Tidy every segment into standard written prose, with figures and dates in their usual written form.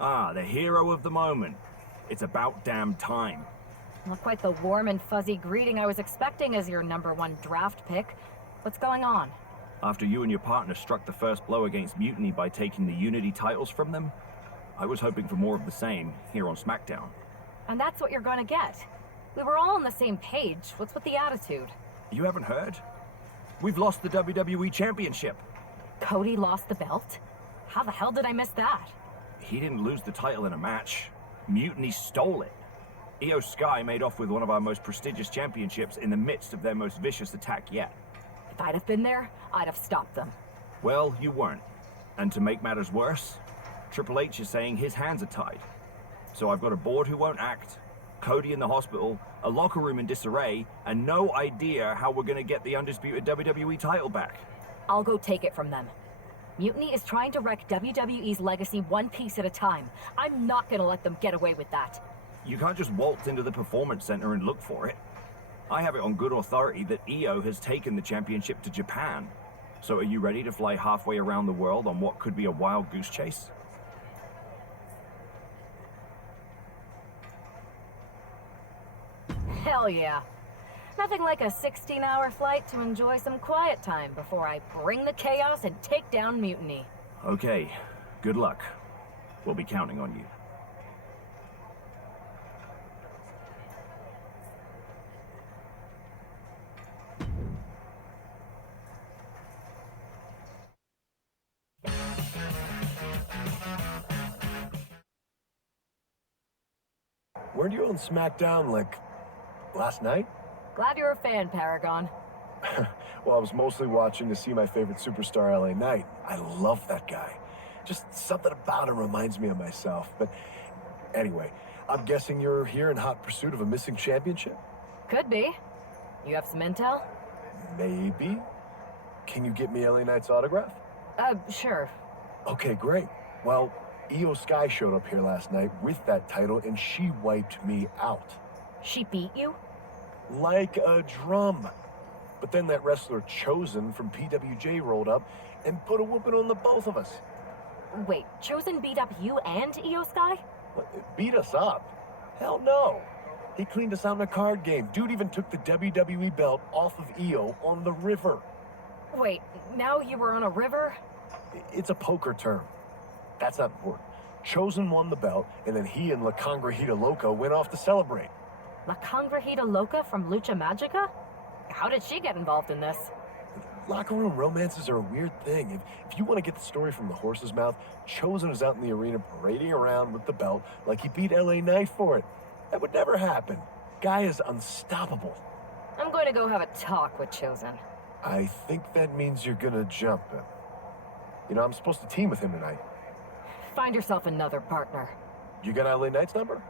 Ah, the hero of the moment. It's about damn time. Not quite the warm and fuzzy greeting I was expecting as your #1 draft pick. What's going on? After you and your partner struck the first blow against Mutiny by taking the Unity titles from them, I was hoping for more of the same here on SmackDown. And that's what you're going to get. We were all on the same page. What's with the attitude? You haven't heard? We've lost the WWE Championship. Cody lost the belt? How the hell did I miss that? He didn't lose the title in a match. Mutiny stole it. Io Sky made off with one of our most prestigious championships in the midst of their most vicious attack yet. If I'd have been there, I'd have stopped them. Well, you weren't. And to make matters worse, Triple H is saying his hands are tied. So I've got a board who won't act, Cody in the hospital, a locker room in disarray, and no idea how we're gonna get the undisputed WWE title back. I'll go take it from them. Mutiny is trying to wreck WWE's legacy one piece at a time. I'm not gonna let them get away with that. You can't just waltz into the Performance Center and look for it. I have it on good authority that Io has taken the championship to Japan. So are you ready to fly halfway around the world on what could be a wild goose chase? Hell yeah. Nothing like a 16-hour flight to enjoy some quiet time before I bring the chaos and take down Mutiny. Okay, good luck. We'll be counting on you. Weren't you on SmackDown, like, last night? Glad you're a fan, Paragon. Well, I was mostly watching to see my favorite superstar, LA Knight. I love that guy. Just something about him reminds me of myself. But anyway, I'm guessing you're here in hot pursuit of a missing championship? Could be. You have some intel? Maybe. Can you get me LA Knight's autograph? Sure. Okay, great. Well, Io Sky showed up here last night with that title, and she wiped me out. She beat you? Like a drum. But then that wrestler Chosen from PWJ rolled up and put a whooping on the both of us. Wait, Chosen beat up you and Io Sky? What, beat us up? Hell no. He cleaned us out in a card game. Dude even took the WWE belt off of Io on the river. Wait, now you were on a river? It's a poker term. That's not important. Chosen won the belt, and then he and La Congrejita Loca went off to celebrate. La Congrejita Loca from Lucha Magica? How did she get involved in this? Locker room romances are a weird thing. If you want to get the story from the horse's mouth, Chosen was out in the arena parading around with the belt like he beat LA Knight for it. That would never happen. Guy is unstoppable. I'm going to go have a talk with Chosen. I think that means you're gonna jump him. You know, I'm supposed to team with him tonight. Find yourself another partner. You got LA Knight's number?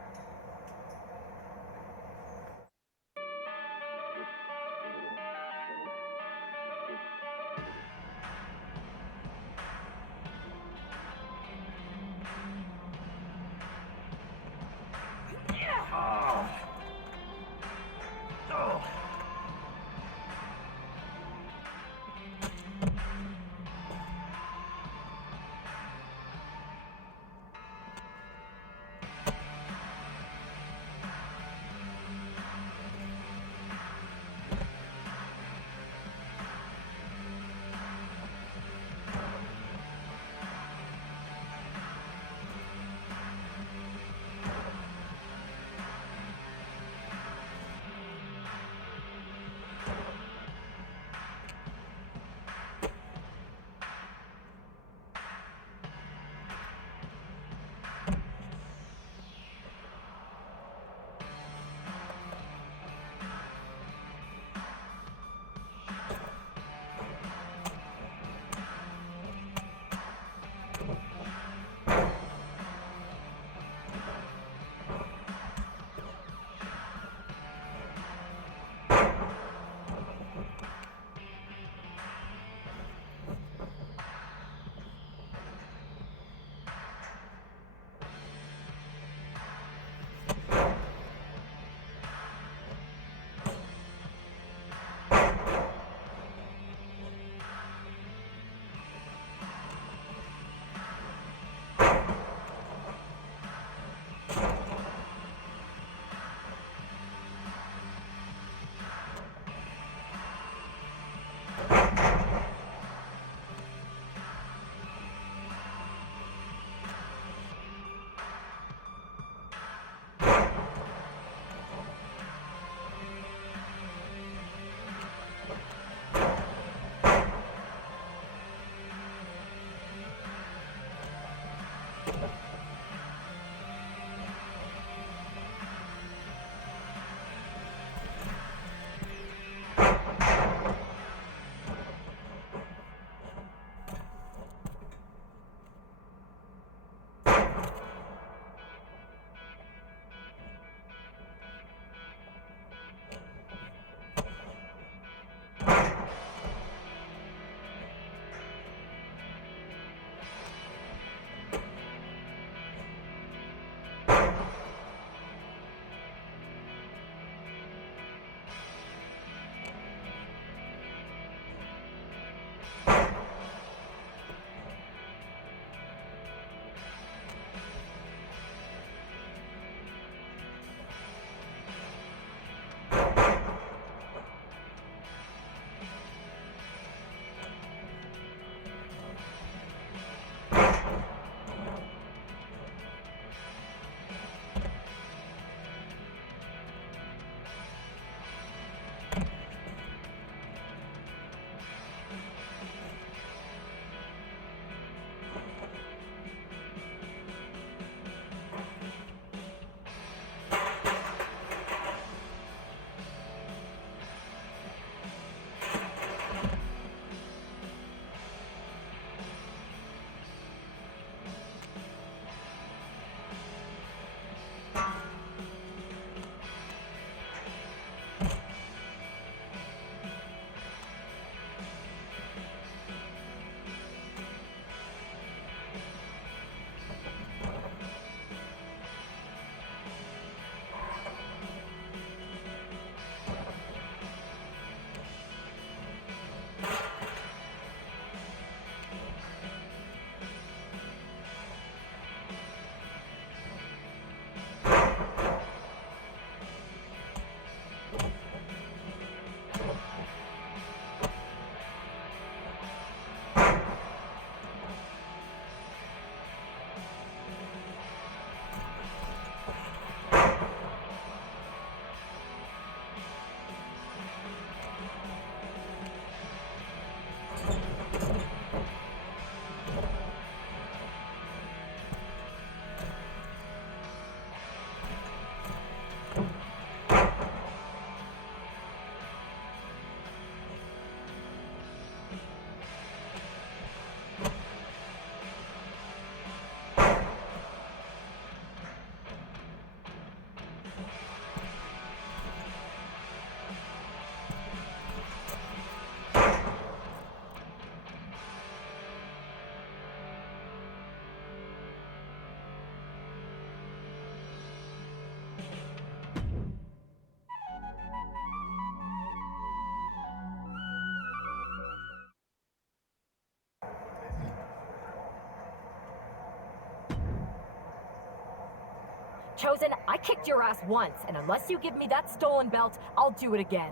Chosen, I kicked your ass once, and unless you give me that stolen belt, I'll do it again.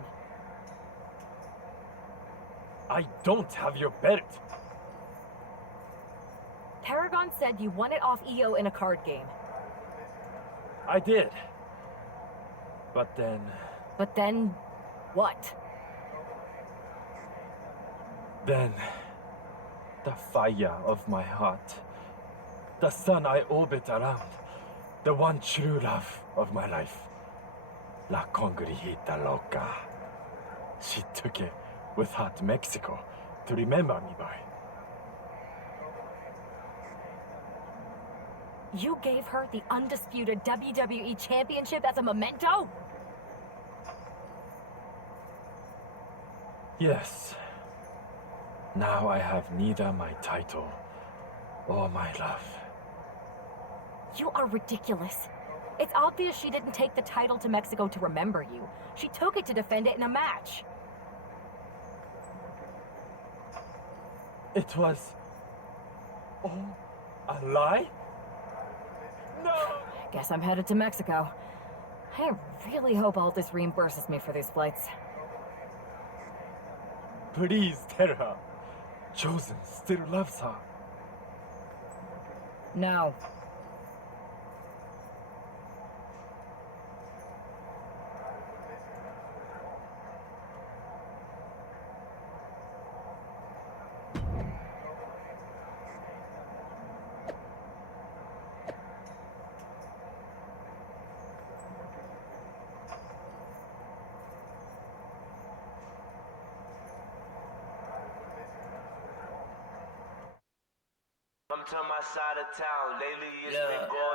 I don't have your belt. Paragon said you won it off EO in a card game. I did. But then... But then... what? Then... the fire of my heart. The sun I orbit around. The one true love of my life. La Congregita Loca. She took it with her to Mexico to remember me by. You gave her the undisputed WWE Championship as a memento? Yes. Now I have neither my title or my love. You are ridiculous. It's obvious she didn't take the title to Mexico to remember you. She took it to defend it in a match. It was... all a lie? No! Guess I'm headed to Mexico. I really hope Aldous reimburses me for these flights. Please tell her. Chosen still loves her. No. Come to my side of town. Lately it's been going.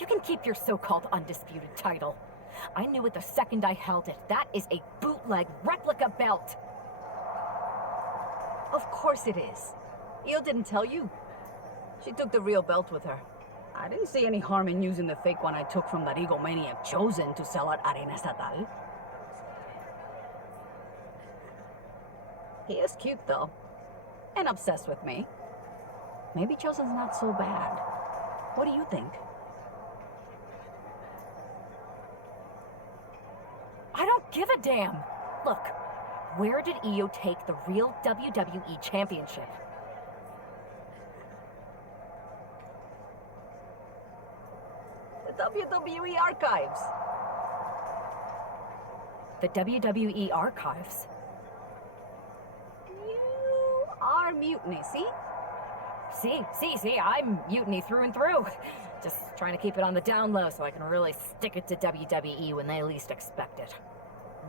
You can keep your so-called undisputed title. I knew it the second I held it. That is a bootleg replica belt. Of course it is. Io didn't tell you. She took the real belt with her. I didn't see any harm in using the fake one I took from that egomaniac Chosen to sell at Arena Estatal. He is cute, though. And obsessed with me. Maybe Chosen's not so bad. What do you think? I don't give a damn. Look, where did Io take the real WWE Championship? The WWE Archives. The WWE Archives? You are Mutiny, see? See, I'm mutiny through and through. Just trying to keep it on the down low so I can really stick it to WWE when they least expect it.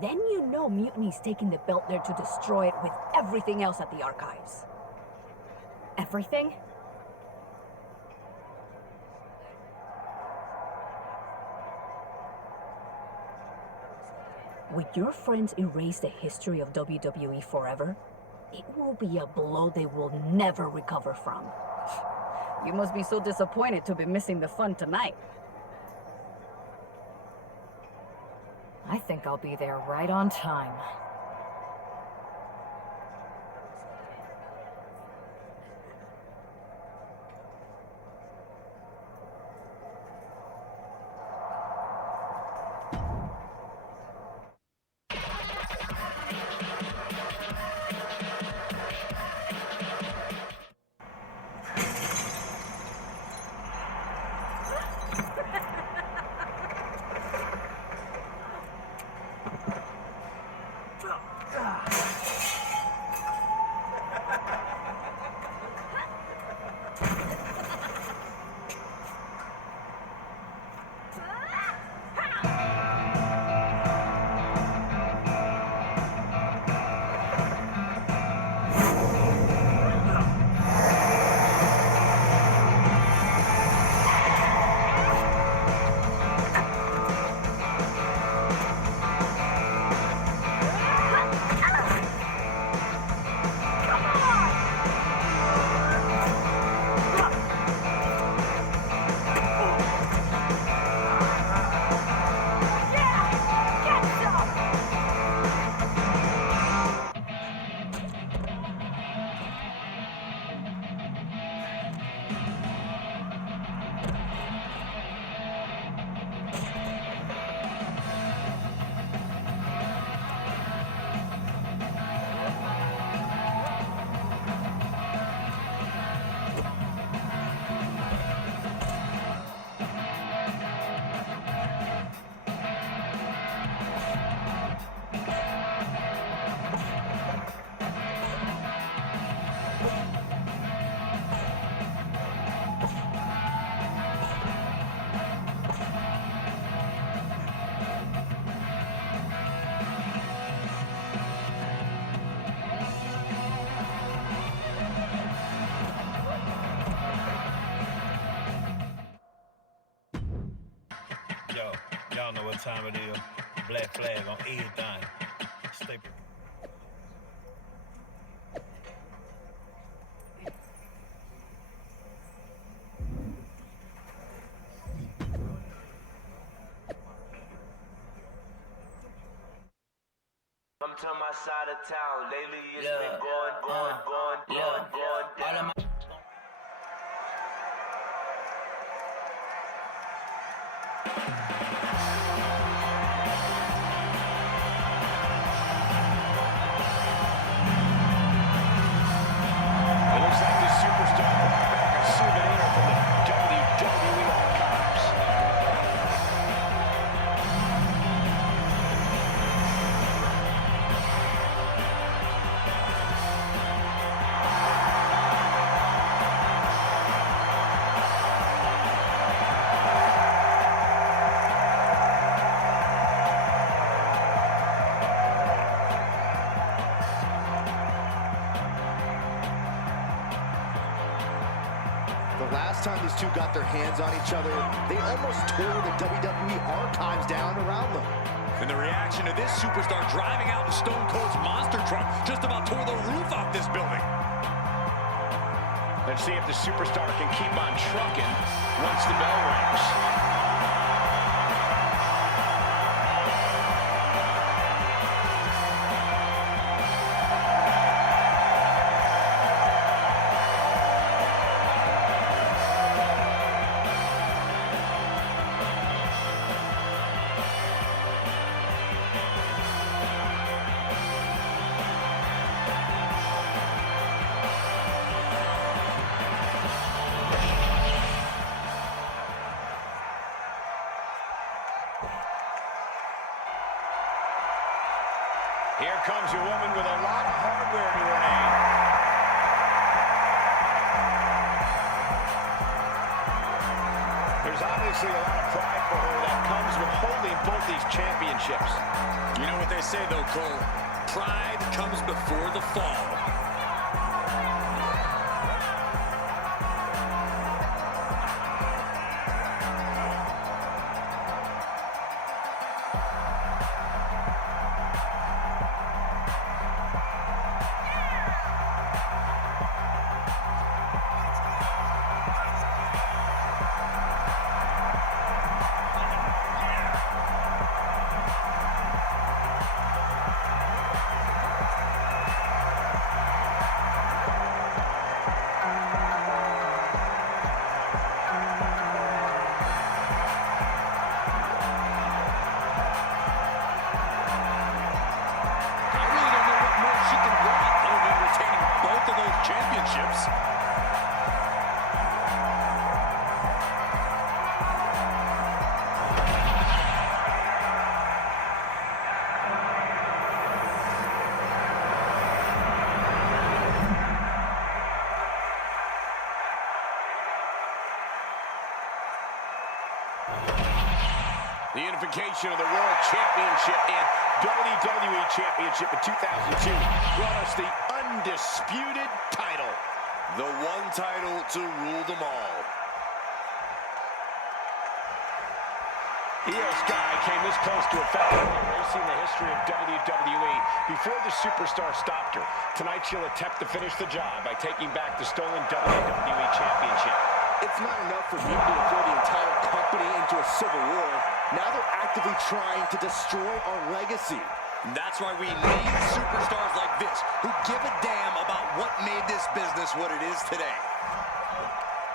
Then you know Mutiny's taking the belt there to destroy it with everything else at the archives. Everything? When your friends erase the history of WWE forever, it will be a blow they will never recover from. You must be so disappointed to be missing the fun tonight. I think I'll be there right on time. Yo, y'all know what time it is. Black flag on everything. Stay. Come to my side of town. Lately it's been going down. It looks like this superstar brought back a souvenir from the WWE archives. The last time these two got their hands on each other, they almost tore the WWE archives down around them. And the reaction to this superstar driving out in Stone Cold's monster truck just about tore the roof off this building. Let's see if the superstar can keep on trucking once the bell rings. Here comes a woman with a lot of hardware to her name. There's obviously a lot of pride for her that comes with holding both these championships. You know what they say, though, Cole? Pride comes before the fall. Championships. The unification of the World Championship and WWE Championship in 2002 brought us the undisputed title. The one title to rule them all. Io Sky came this close to effectively erasing the history of WWE before the superstar stopped her. Tonight she'll attempt to finish the job by taking back the stolen WWE Championship. It's not enough for people to throw the entire company into a civil war. Now they're actively trying to destroy our legacy. That's why we need superstars like this who give a damn about what made this business what it is today.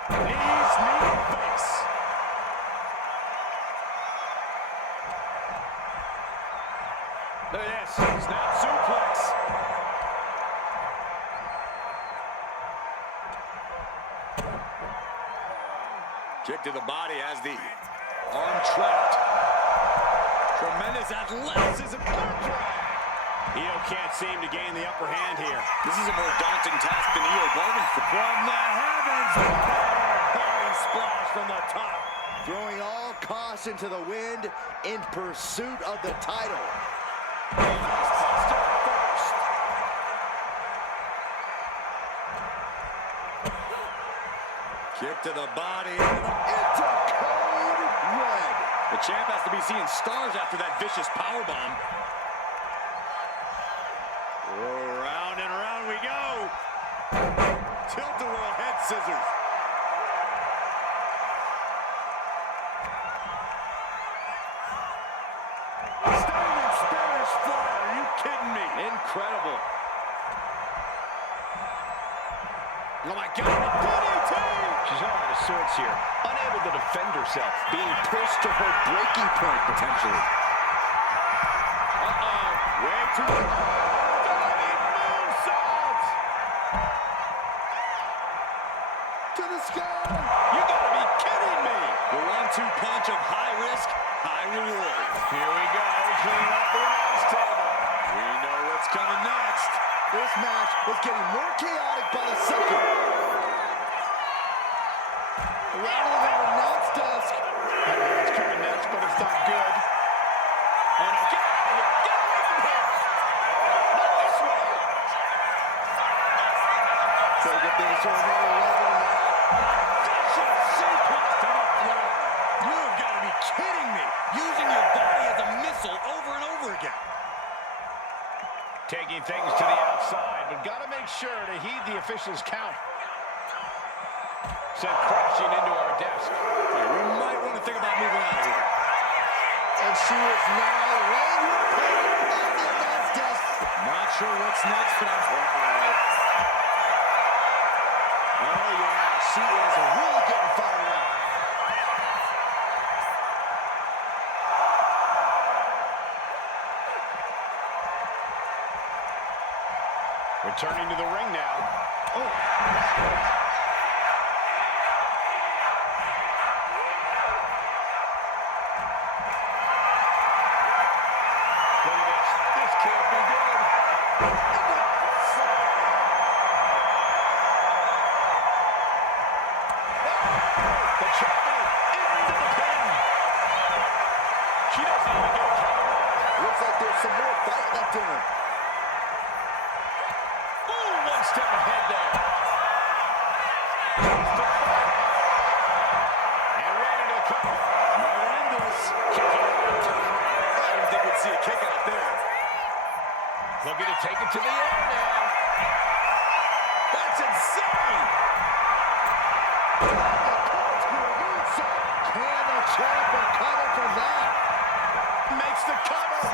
Knees, knee, face. Look at this. Snap suplex. Kick to the body as the arm trapped. Tremendous athleticism. Io can't seem to gain the upper hand here. This is a more daunting task than Io bargained for. From the heavens, body splash from the top. Throwing all caution to the wind in pursuit of the title. First. Kick to the body. Into code red. The champ has to be seeing stars after that vicious powerbomb. Round and round we go. Tilt-a-whirl head scissors. Standing Spanish fly. Are you kidding me? Incredible. Oh my God, DDT! She's all out of sorts here, unable to defend herself. Being pushed to her breaking point, potentially. Uh-oh. Way too diving moonsault! To the sky! You gotta be kidding me! The 1-2 punch of high risk, high reward. Here we go, cleaning up the announce table. We know what's coming next. This match was getting more chaotic by the second. Rattling our announce desk. I know what's coming next, but it's not good. Oh no, get out of here! Get away from here! Not this way! Taking things to another level now. Vicious suplex to the floor. You've got to be kidding me! Using your body as a missile over and over again. Taking things to the outside, but gotta make sure to heed the official's count. Sent crashing into our desk. We might want to think about moving out of here. And she is now laying her plate on the announce desk. Not sure what's next, but I'm... Oh yeah, she is really getting fired up. Returning to the ring now. Oh. Look at this. This can't be good. The champion into the pin. She doesn't even get a Looks like there's some more fight left in him. Ooh, one step ahead there. And right into the cover. Might end this. Kick out. I didn't think we'd see a kick out there. Looking to take it to the air now. That's insane. Can the champ recover from that? Makes the cover.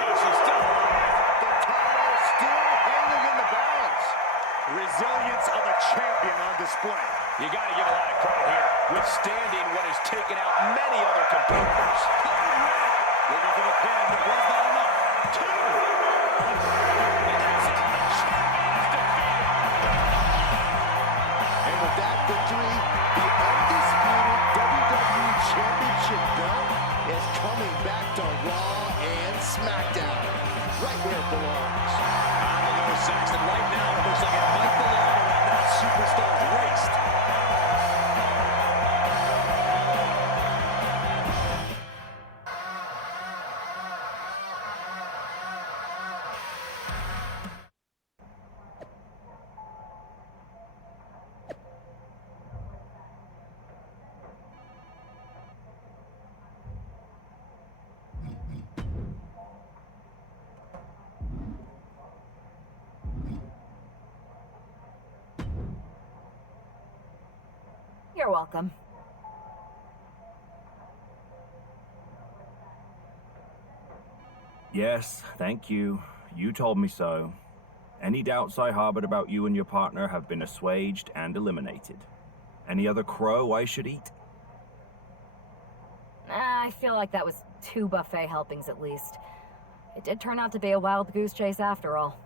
And she's still alive. The title still hanging in the balance. Resilience of a champion on display. You got to give a lot of credit here, withstanding what has taken out many other competitors. Looking for the pin, but was not enough. Two. And that's it. The champion is defeated. And with that victory, the undisputed WWE Championship belt is coming back to Raw and SmackDown. Right where it belongs. I don't know, Saxton. Right now, it looks like it might belong around that superstar's waist. You're welcome. Yes, thank you. You told me so. Any doubts I harbored about you and your partner have been assuaged and eliminated. Any other crow I should eat? I feel like that was 2 buffet helpings at least. It did turn out to be a wild goose chase after all.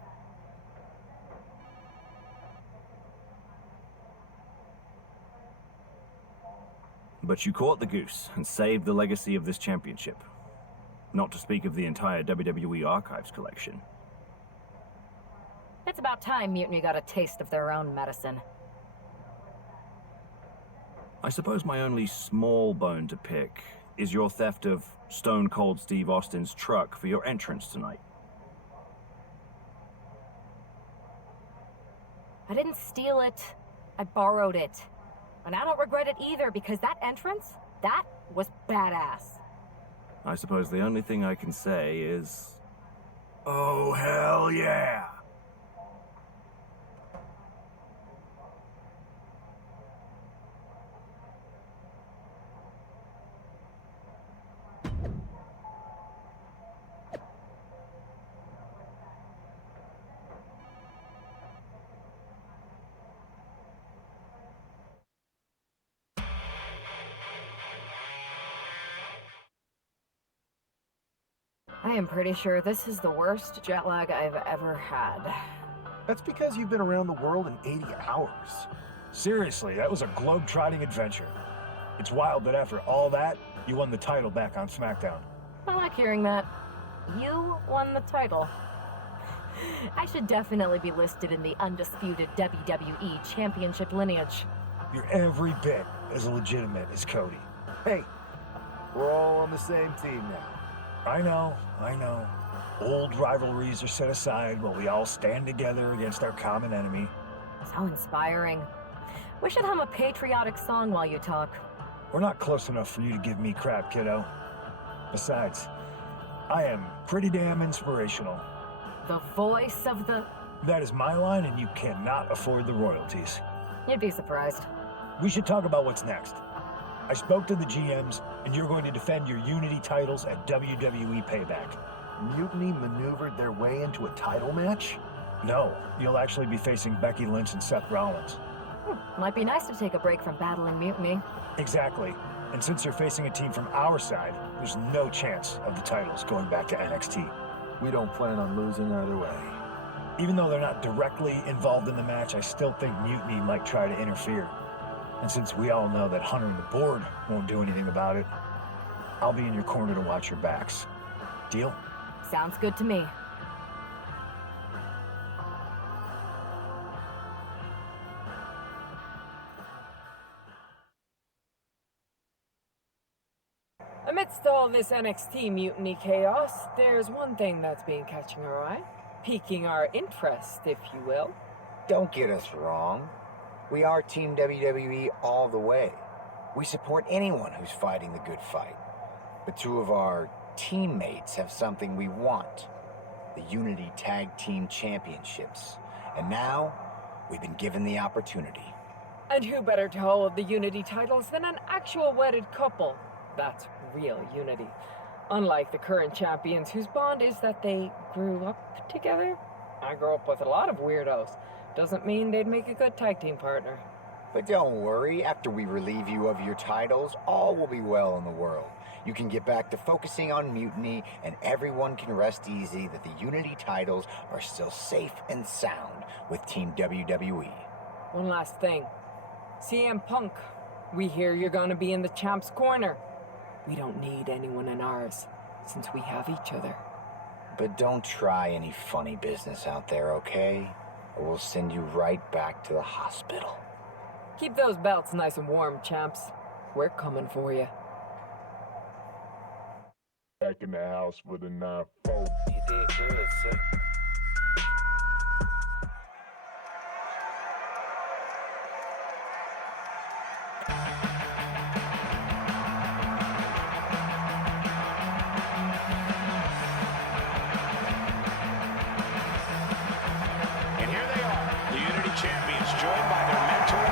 But you caught the goose and saved the legacy of this championship. Not to speak of the entire WWE Archives collection. It's about time Mutiny got a taste of their own medicine. I suppose my only small bone to pick is your theft of Stone Cold Steve Austin's truck for your entrance tonight. I didn't steal it. I borrowed it. And I don't regret it either, because that entrance, that was badass. I suppose the only thing I can say is... oh, hell yeah! I am pretty sure this is the worst jet lag I've ever had. That's because you've been around the world in 80 hours. Seriously, that was a globe-trotting adventure. It's wild that after all that, you won the title back on SmackDown. I like hearing that. You won the title. I should definitely be listed in the undisputed WWE Championship lineage. You're every bit as legitimate as Cody. Hey, we're all on the same team now. I know. Old rivalries are set aside while we all stand together against our common enemy. So inspiring. We should hum a patriotic song while you talk. We're not close enough for you to give me crap, kiddo. Besides, I am pretty damn inspirational. The voice of the... That is my line, and you cannot afford the royalties. You'd be surprised. We should talk about what's next. I spoke to the GMs, and you're going to defend your Unity titles at WWE Payback. Mutiny maneuvered their way into a title match? No, you'll actually be facing Becky Lynch and Seth Rollins. Might be nice to take a break from battling Mutiny. Exactly. And since you're facing a team from our side, there's no chance of the titles going back to NXT. We don't plan on losing either way. Even though they're not directly involved in the match, I still think Mutiny might try to interfere. And since we all know that Hunter and the board won't do anything about it, I'll be in your corner to watch your backs. Deal? Sounds good to me. Amidst all this NXT mutiny chaos, there's one thing that's been catching our eye, piquing our interest, if you will. Don't get us wrong. We are Team WWE all the way. We support anyone who's fighting the good fight. But two of our teammates have something we want. The Unity Tag Team Championships. And now, we've been given the opportunity. And who better to hold the Unity titles than an actual wedded couple? That's real unity. Unlike the current champions whose bond is that they grew up together. I grew up with a lot of weirdos. Doesn't mean they'd make a good tag team partner. But don't worry, after we relieve you of your titles, all will be well in the world. You can get back to focusing on Mutiny, and everyone can rest easy that the Unity titles are still safe and sound with Team WWE. One last thing. CM Punk, we hear you're gonna be in the champ's corner. We don't need anyone in ours, since we have each other. But don't try any funny business out there, okay? Or we'll send you right back to the hospital. Keep those belts nice and warm, champs. We're coming for you. Back in the house with a 9-4. You did good, sir. And here they are, the Unity Champions, joined by their mentor,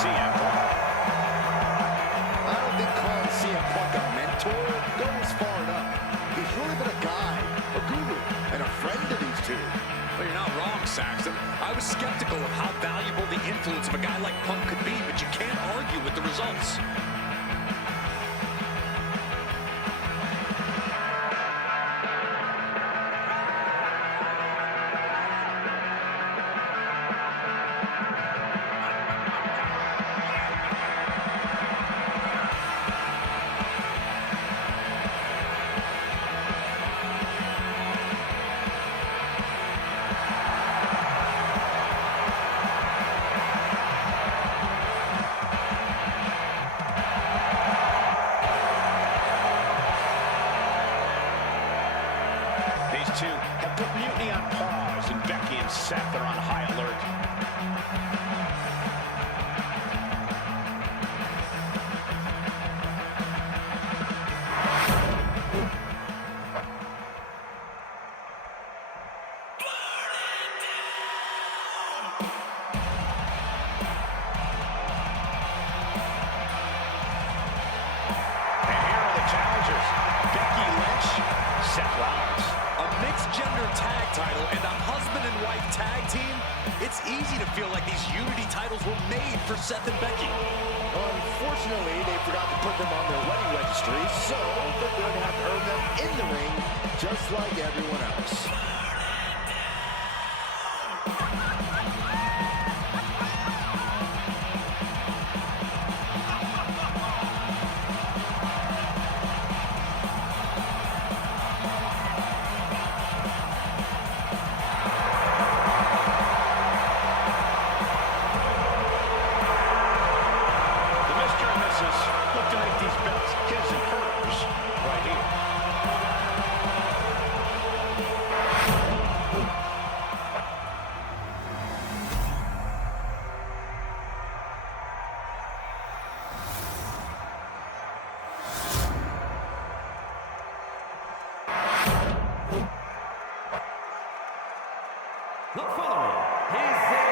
CM Punk. I don't think calling CM Punk a mentor goes far enough. He's really been a guide, a guru, and a friend to these two. Well, you're not wrong, Saxton. I was skeptical of how valuable the influence of a guy like Punk could be, but you can't argue with the results. These two have put Mutiny on pause, and Becky and Seth are on high alert. And here are the challengers, Becky Lynch, Seth Rollins. A mixed-gender tag title and a husband and wife tag team? It's easy to feel like these Unity titles were made for Seth and Becky. Unfortunately, they forgot to put them on their wedding registry, so they're going to have to earn them in the ring, just like everyone else. The Mr. and Mrs. look to make these belts his and hers right here. The following is an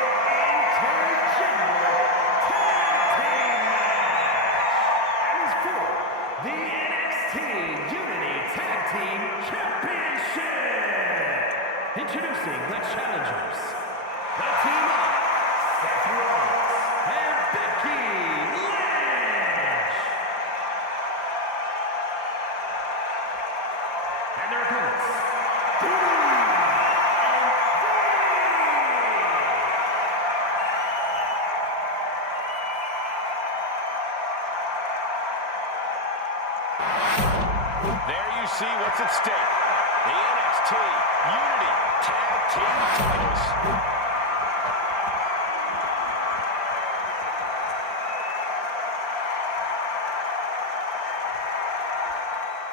intergender tag team match and is for the NXT Unity Tag Team Championship. Introducing the challengers, the team of Seth Rollins and Becky Lynch. And their opponents, There you see what's at stake. The NXT Unity Tag Team titles.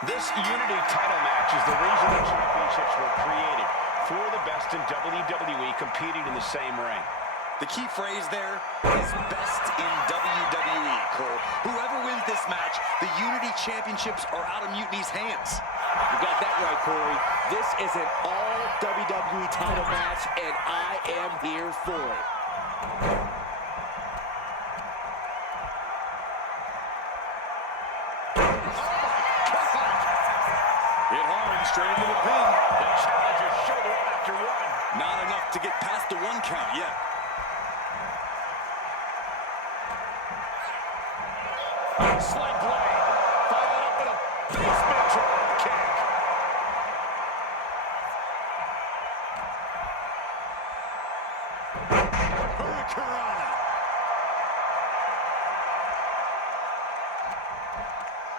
This Unity title match is the reason the championships were created. For the best in WWE competing in the same ring. The key phrase there is best in WWE, Cole. Whoever wins this match, the Unity Championships are out of Mutiny's hands. You got that right, Corey. This is an all WWE title match, and I am here for it. Hit hard, straight into the pin. The challenger's shoulder up after one. Not enough to get past the 1 count yet. Slide blade. Followed up with a basement drop kick. Hurricanrana.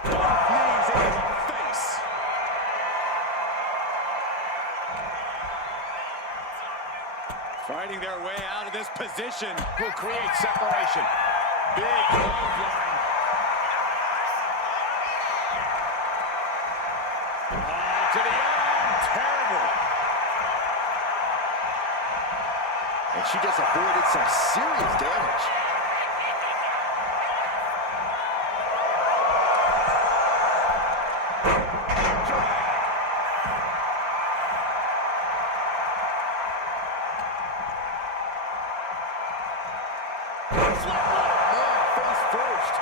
Both knees into the face. Fighting their way out of this position. Will create separation. Big clothesline. To the arm. Terrible. And she just avoided some serious damage. Face first.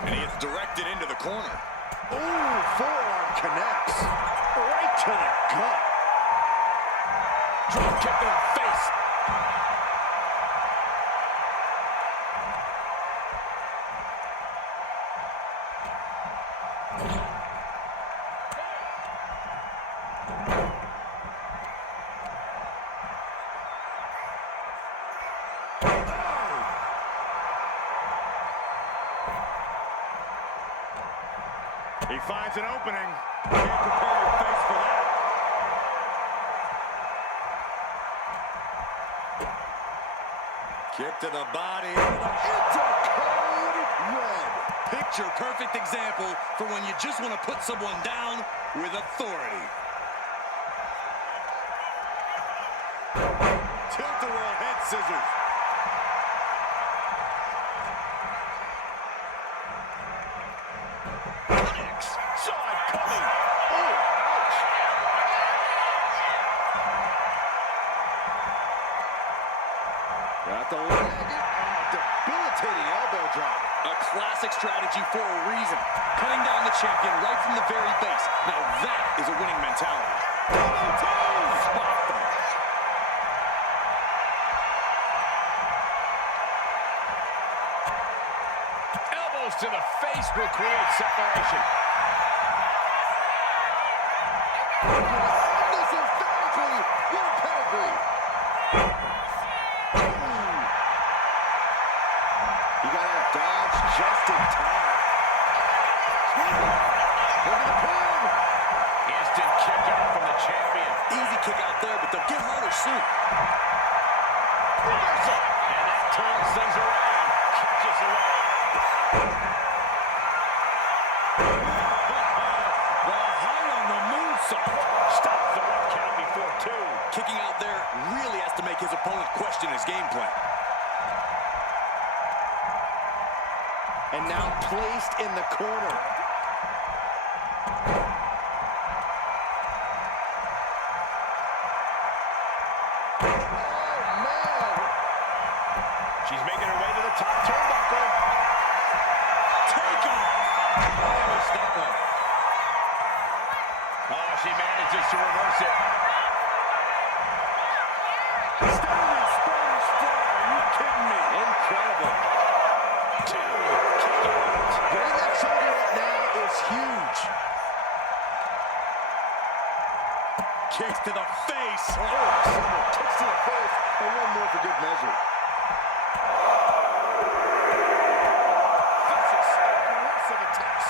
And he is directed into the corner. Ooh, forearm connects. Right to the gut. Drop kick to the face. He finds an opening. Can't prepare your face for that. Kick to the body. Into code red. Picture perfect example for when you just want to put someone down with authority. Tilt-a-whirl head scissors. Saw it coming. Oh, ouch. Got the leg. Debilitating elbow drop. A classic strategy for a reason. Cutting down the champion right from the very base. Now that is a winning mentality. Spot them. Elbows to the face will create separation. This emphatically, what a pedigree. You got to dodge just in time. Look at the pin. Instant kick out from the champion. Easy kick out there, but they'll get harder soon. Reversal. And that turns things around. Catches away. The high on the moonsault. Stops the 1 count before 2. Kicking out there really has to make his opponent question his game plan. And now placed in the corner. Oh, man. She's making her way to the top turnbuckle. Take off. Oh, missed that one. Oh, she manages to reverse it. Standing Spanish fly. Are you kidding me? Incredible. 2. Kick out. Getting that shoulder up now is huge. Kicks to the face. Oh, kicks to the face. And one more for good measure. Vicious, aggressive attacks.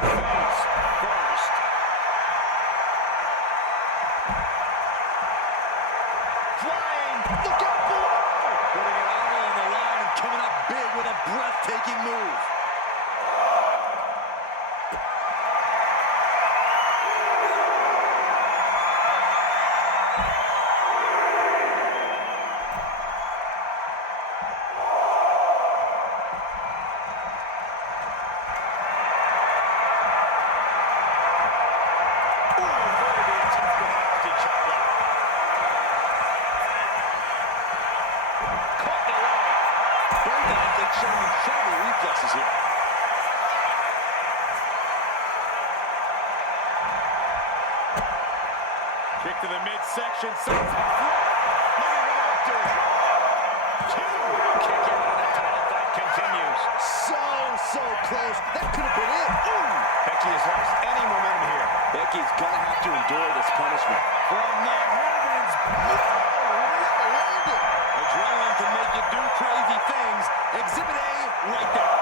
Face first. breathtaking move. Showing incredible reflexes here. Kick to the midsection. Sends it through. Looking for the victory. 2. Kick out of the title fight continues. So close. That could have been it. Ooh. Becky has lost any momentum here. Becky's gonna have to endure this punishment. From the heavens. Adrenaline can make you do crazy things. Exhibit A right there.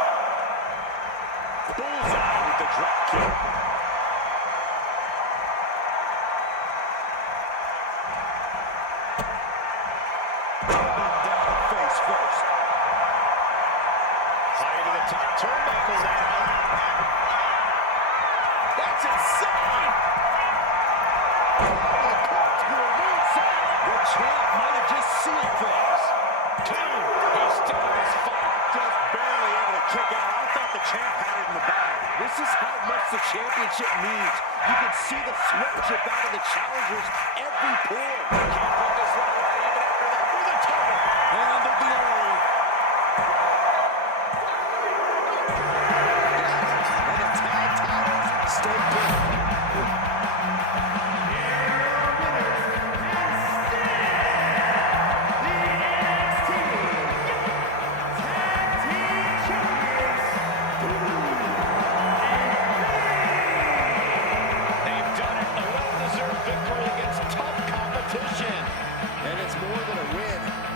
Bullseye with the drop kick. Dropping down face first. High to the top turnbuckle now. That's insane. The champ might have just sealed things. 2. He's still in his fight. Just barely able to kick out. I thought the champ had it in the bag. This is how much the championship means. You can see the sweat drip out of the challengers every pore. Can't put this one away even after that with a title. And the glory. And the tag titles stay put.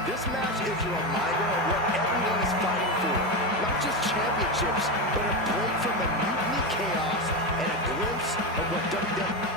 This match is a reminder of what everyone is fighting for. Not just championships, but a break from the mutiny chaos and a glimpse of what WWE...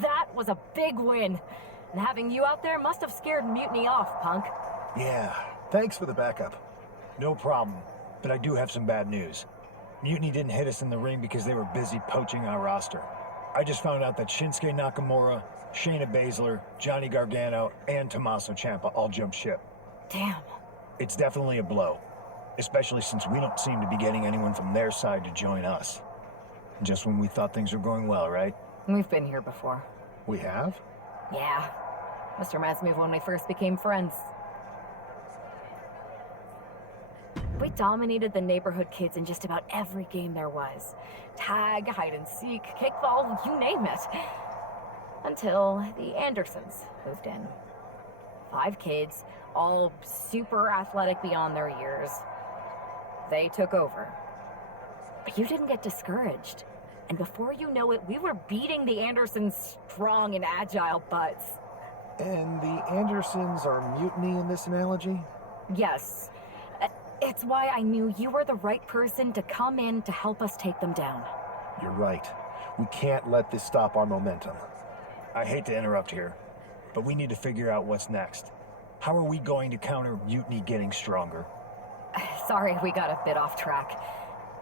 That was a big win. And having you out there must have scared Mutiny off, Punk. Yeah, thanks for the backup. No problem, but I do have some bad news. Mutiny didn't hit us in the ring because they were busy poaching our roster. I just found out that Shinsuke Nakamura, Shayna Baszler, Johnny Gargano, and Tommaso Ciampa all jumped ship. Damn. It's definitely a blow, especially since we don't seem to be getting anyone from their side to join us. Just when we thought things were going well, right? We've been here before. We have? Yeah. Must reminds me of when we first became friends. We dominated the neighborhood kids in just about every game there was. Tag, hide and seek, kickball, you name it. Until the Andersons moved in. 5 kids, all super athletic beyond their years. They took over. But you didn't get discouraged. And before you know it, we were beating the Andersons' strong and agile butts. And the Andersons are mutiny in this analogy? Yes. It's why I knew you were the right person to come in to help us take them down. You're right. We can't let this stop our momentum. I hate to interrupt here, but we need to figure out what's next. How are we going to counter Mutiny getting stronger? Sorry, we got a bit off track.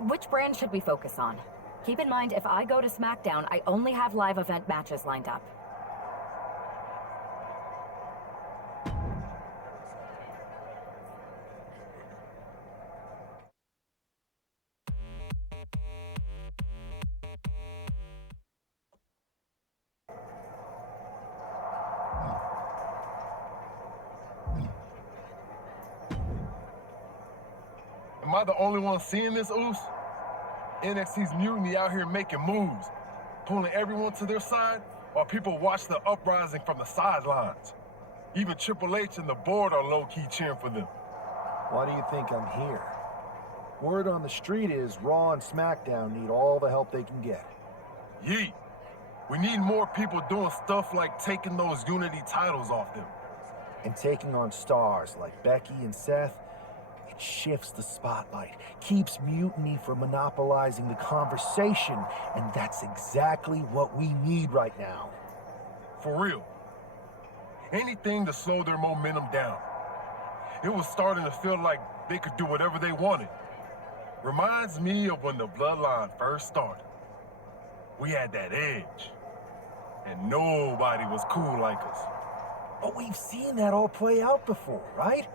Which brand should we focus on? Keep in mind, if I go to SmackDown, I only have live event matches lined up. I the only one seeing this, Oos? NXT's mutiny out here making moves, pulling everyone to their side while people watch the uprising from the sidelines. Even Triple H and the board are low-key cheering for them. Why do you think I'm here? Word on the street is Raw and SmackDown need all the help they can get. Yeet. We need more people doing stuff like taking those Unity titles off them. And taking on stars like Becky and Seth, it shifts the spotlight, keeps Mutiny from monopolizing the conversation, and that's exactly what we need right now. For real. Anything to slow their momentum down. It was starting to feel like they could do whatever they wanted. Reminds me of when the Bloodline first started. We had that edge. And nobody was cool like us. But we've seen that all play out before, right?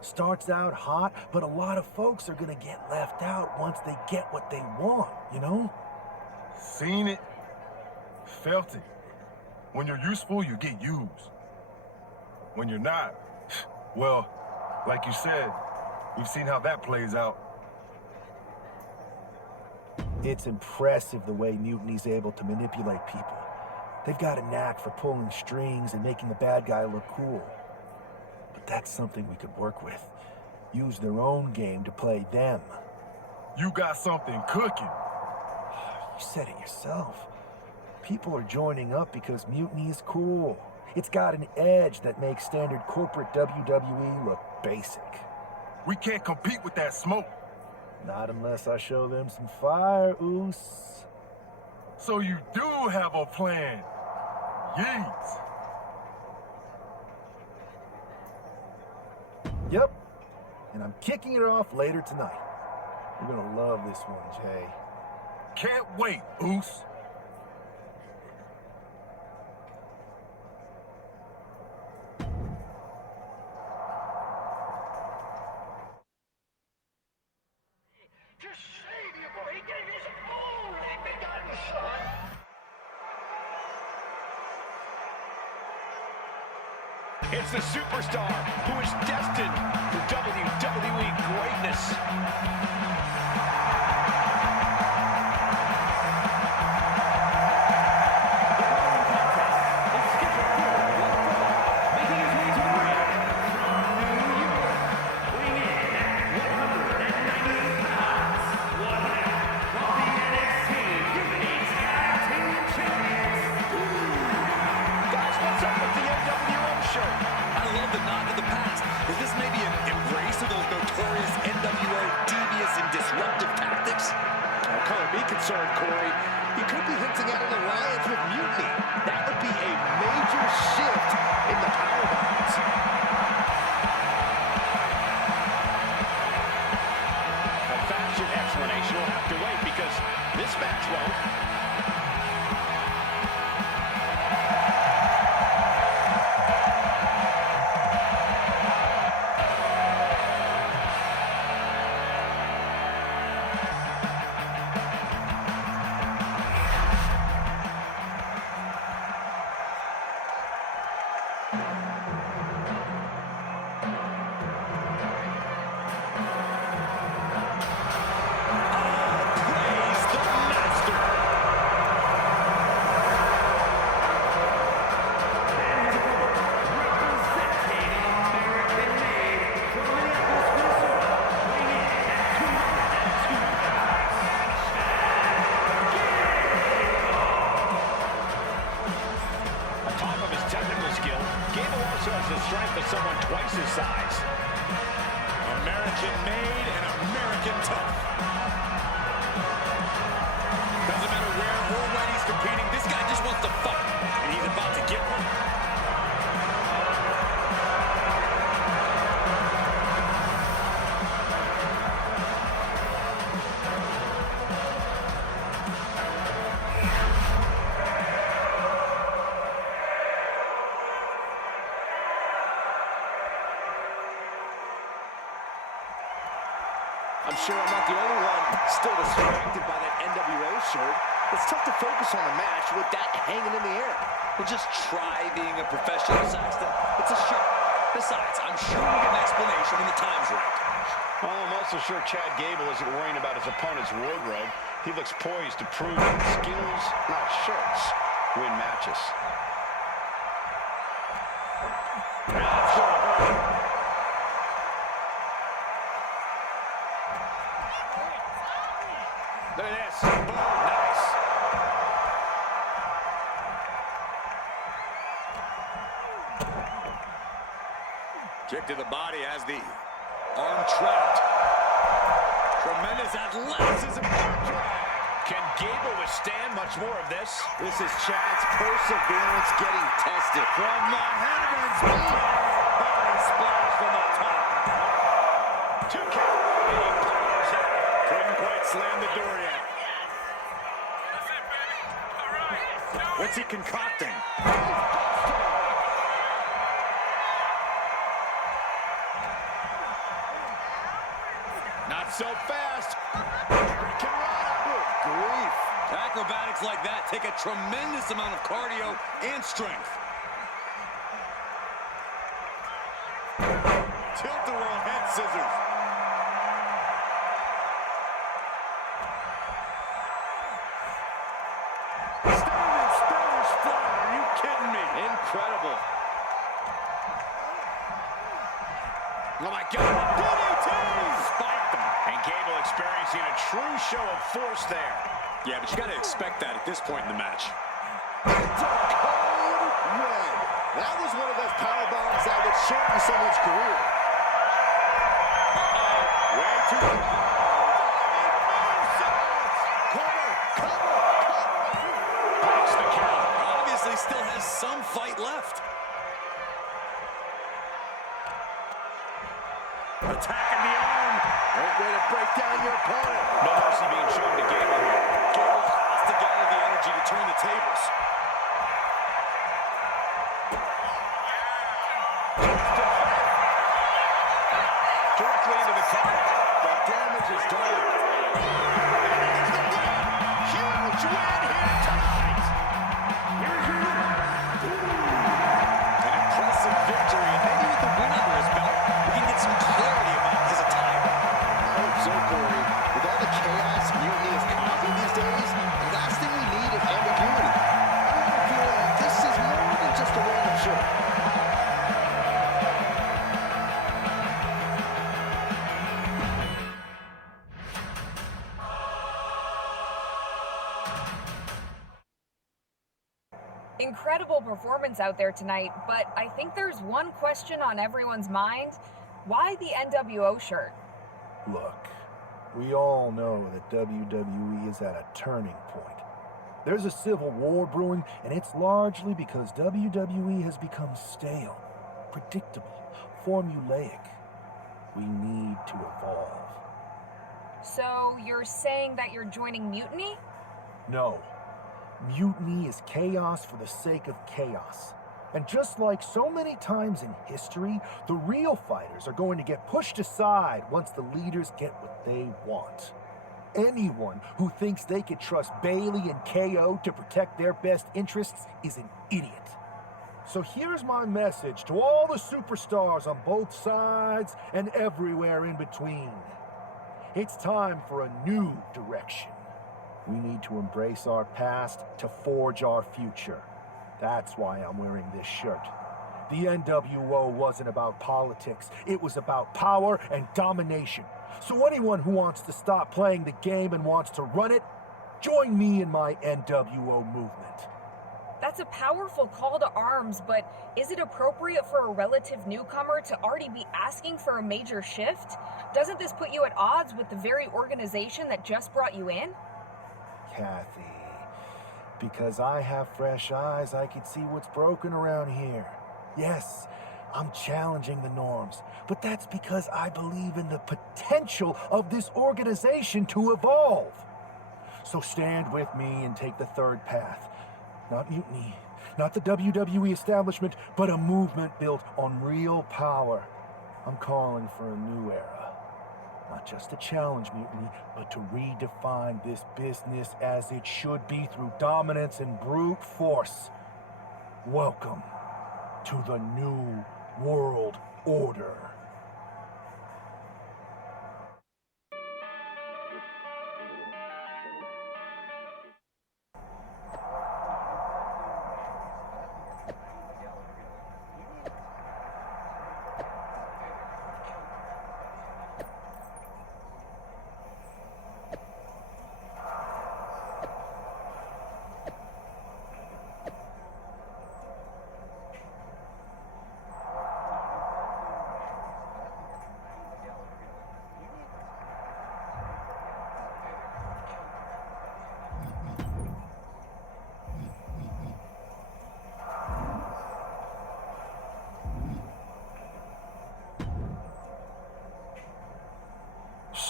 Starts out hot, but a lot of folks are gonna get left out once they get what they want, you know? Seen it, felt it. When you're useful, you get used. When you're not, well, like you said, we've seen how that plays out. It's impressive the way Mutiny's able to manipulate people. They've got a knack for pulling strings and making the bad guy look cool. But that's something we could work with. Use their own game to play them. You got something cooking. You said it yourself. People are joining up because Mutiny is cool. It's got an edge that makes standard corporate WWE look basic. We can't compete with that smoke. Not unless I show them some fire, Oos. So you do have a plan. Yeet. Yep. And I'm kicking it off later tonight. You're gonna love this one, Jay. Can't wait, Oos. It's the superstar who is destined for WWE greatness. Concerned, Corey. He could be hinting at an alliance with Mutiny. That would be a major shift in the power balance. A fashion explanation will have to wait because this match won't. The strength of someone twice his size. American made and American tough. Doesn't matter where or when he's competing, this guy just wants to fight, and he's about to get one. I'm sure I'm not the only one still distracted by that NWO shirt. It's tough to focus on the match with that hanging in the air. Well, just try being a professional, Saxton. It's a shirt. Besides, I'm sure we'll get an explanation when the time's right. Well, I'm also sure Chad Gable isn't worrying about his opponent's wardrobe. He looks poised to prove that skills, not shirts, win matches. That's gonna hurt. Look at this. Boom. Nice. Kick to the body as the arm trapped. Tremendous athleticism. Can Gable withstand much more of this? This is Chad's perseverance getting tested. From the heavens, body splash from the top. 2 count. He powers out. Couldn't quite slam the door yet. What's he concocting? Not so fast. Good grief. Acrobatics like that take a tremendous amount of cardio and strength. Tilt-a-whirl head scissors. Standing Spanish fly. Are you kidding me? Incredible. Oh my God. DDT! Spiked him. And Gable experiencing a true show of force there. Yeah, but you got to expect that at this point in the match. Code red. That was one of those power bombs that would shorten someone's career. Way too low. Cover. Breaks the count. Obviously still has some fight left. Attacking the arm. Great way to break down your opponent. No mercy being shown to Gable here. Gable has to gather the energy to turn the tables. Directly into the cover. The damage is done. Huge win here tonight. An impressive victory, and maybe with the win under his belt, we can get some clarity about his attire. I hope so, Corey. With all the chaos Mutiny is causing these days, the last thing we need is ambiguity. I have a feeling this is more than just a random shirt. Incredible performance out there tonight, but I think there's one question on everyone's mind. Why the NWO shirt? Look, we all know that WWE is at a turning point. There's a civil war brewing, and it's largely because WWE has become stale, predictable, formulaic. We need to evolve. So you're saying that you're joining Mutiny? No. Mutiny is chaos for the sake of chaos. And just like so many times in history, the real fighters are going to get pushed aside once the leaders get what they want. Anyone who thinks they can trust Bailey and KO to protect their best interests is an idiot. So here's my message to all the superstars on both sides and everywhere in between. It's time for a new direction. We need to embrace our past to forge our future. That's why I'm wearing this shirt. The NWO wasn't about politics. It was about power and domination. So anyone who wants to stop playing the game and wants to run it, join me in my NWO movement. That's a powerful call to arms, but is it appropriate for a relative newcomer to already be asking for a major shift? Doesn't this put you at odds with the very organization that just brought you in? Kathy, because I have fresh eyes, I can see what's broken around here. Yes, I'm challenging the norms, but that's because I believe in the potential of this organization to evolve. So stand with me and take the third path. Not mutiny, not the WWE establishment, but a movement built on real power. I'm calling for a new era. Not just to challenge mutiny, but to redefine this business as it should be through dominance and brute force. Welcome to the New World Order.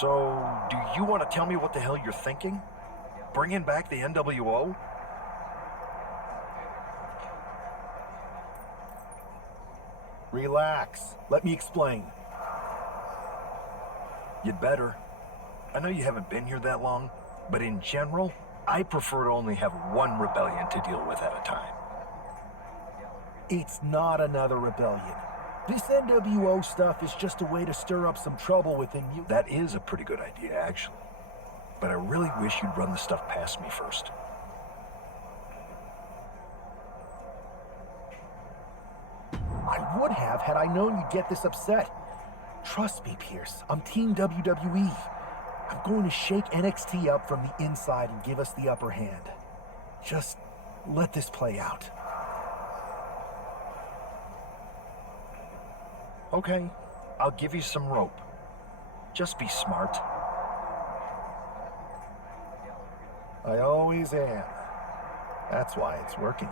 So, do you want to tell me what the hell you're thinking? Bringing back the NWO? Relax. Let me explain. You'd better. I know you haven't been here that long, but in general, I prefer to only have one rebellion to deal with at a time. It's not another rebellion. This NWO stuff is just a way to stir up some trouble within you. That is a pretty good idea, actually. But I really wish you'd run the stuff past me first. I would have had I known you'd get this upset. Trust me, Pierce. I'm Team WWE. I'm going to shake NXT up from the inside and give us the upper hand. Just let this play out. Okay, I'll give you some rope. Just be smart. I always am. That's why it's working.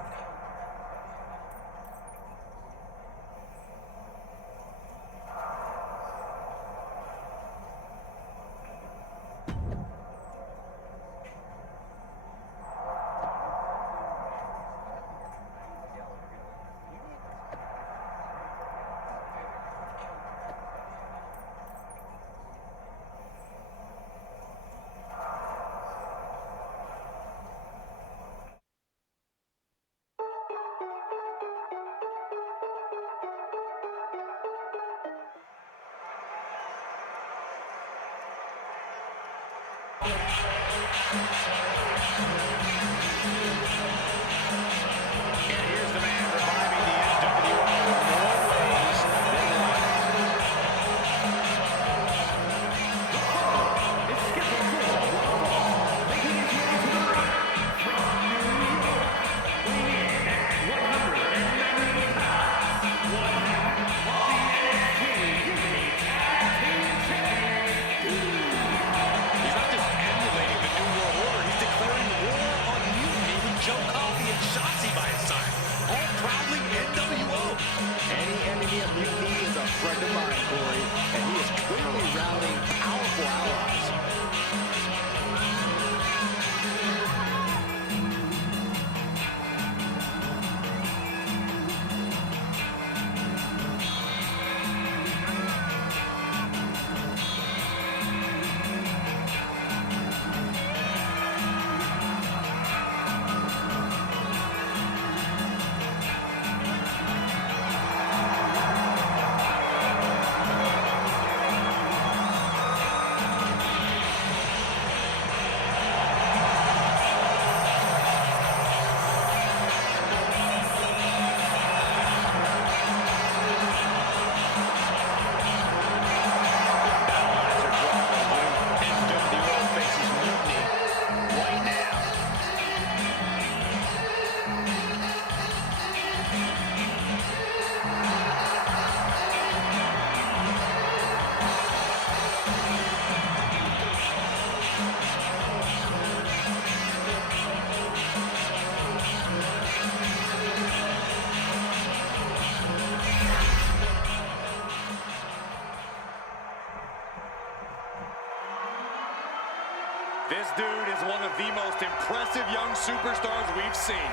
This dude is one of the most impressive young superstars we've seen.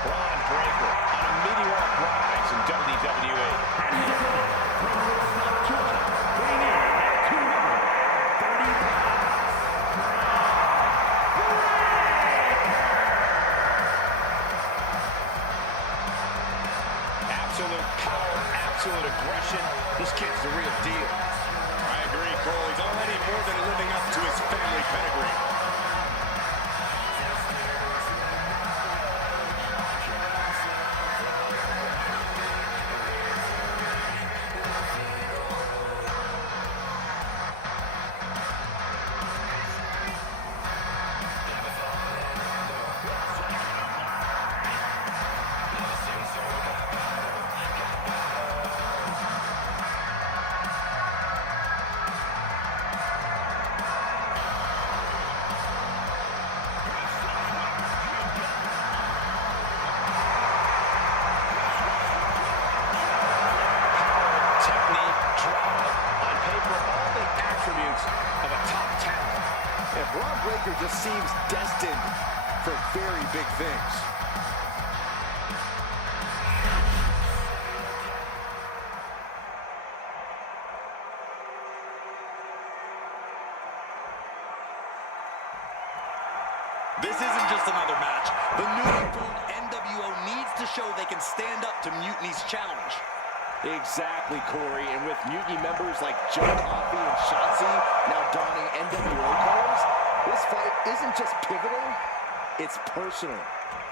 Braun Breaker on a meteoric rise in WWE. From Woodstock, Georgia, weighing in at 230 pounds, Absolute power, absolute aggression. This kid's the real deal. I agree, Cole. He's already more than living up to his family pedigree. just seems destined for very big things. This isn't just another match. The newly formed NWO needs to show they can stand up to Mutiny's challenge. Exactly, Corey. And with Mutiny members like Joe Coffey and Shotzi now donning NWO colors, this fight isn't just pivotal, it's personal.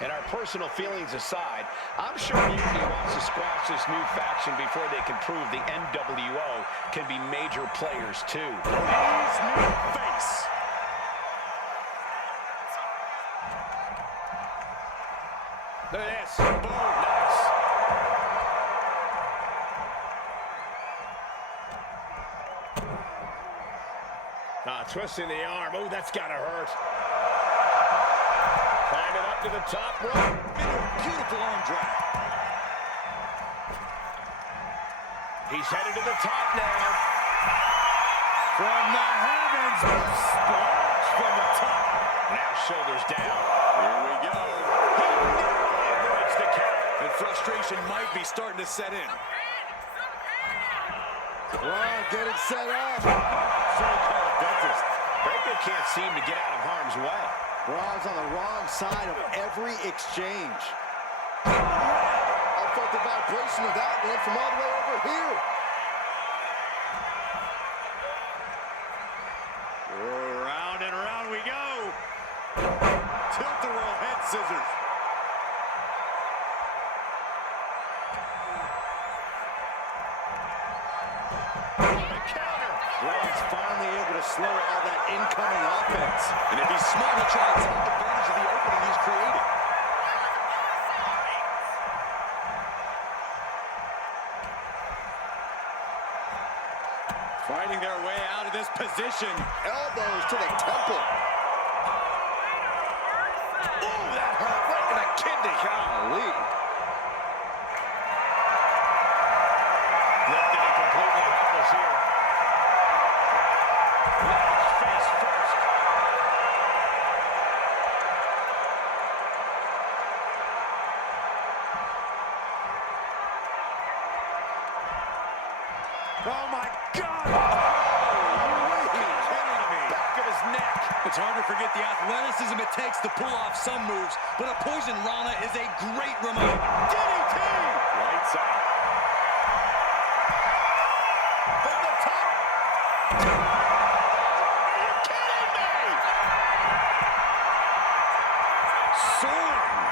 And our personal feelings aside, I'm sure Mutiny wants to squash this new faction before they can prove the NWO can be major players too. He's new face. Look at this. Boom. Nice. Twisting the arm. Oh, that's gotta hurt. Climbing up to the top rope. Beautiful arm drag. He's headed to the top now. From the heavens, splash from the top. Now shoulders down. Here we go. He narrowly avoids the count. And frustration might be starting to set in. Raw getting set up. So-called dentist. Breaker can't seem to get out of harm's way. Raw's on the wrong side of every exchange. I felt the vibration of that one from all the way over here. Round and round we go. Tilt-a-whirl head scissors. Raw's finally able to slow all that incoming offense. And if he's smart, he'll try to take advantage of the opening he's created. Fighting their way out of this position. Elbows to the temple. Ooh, that hurt right in the kidney. Golly. Lifted it completely helpless here. Legs face first. Oh my God! You're kidding me. Back of his neck. It's hard to forget the athleticism it takes to pull off some moves, but a poison Rana is a great reminder. DDT! Lights out. From the top! Are you kidding me? Soaring!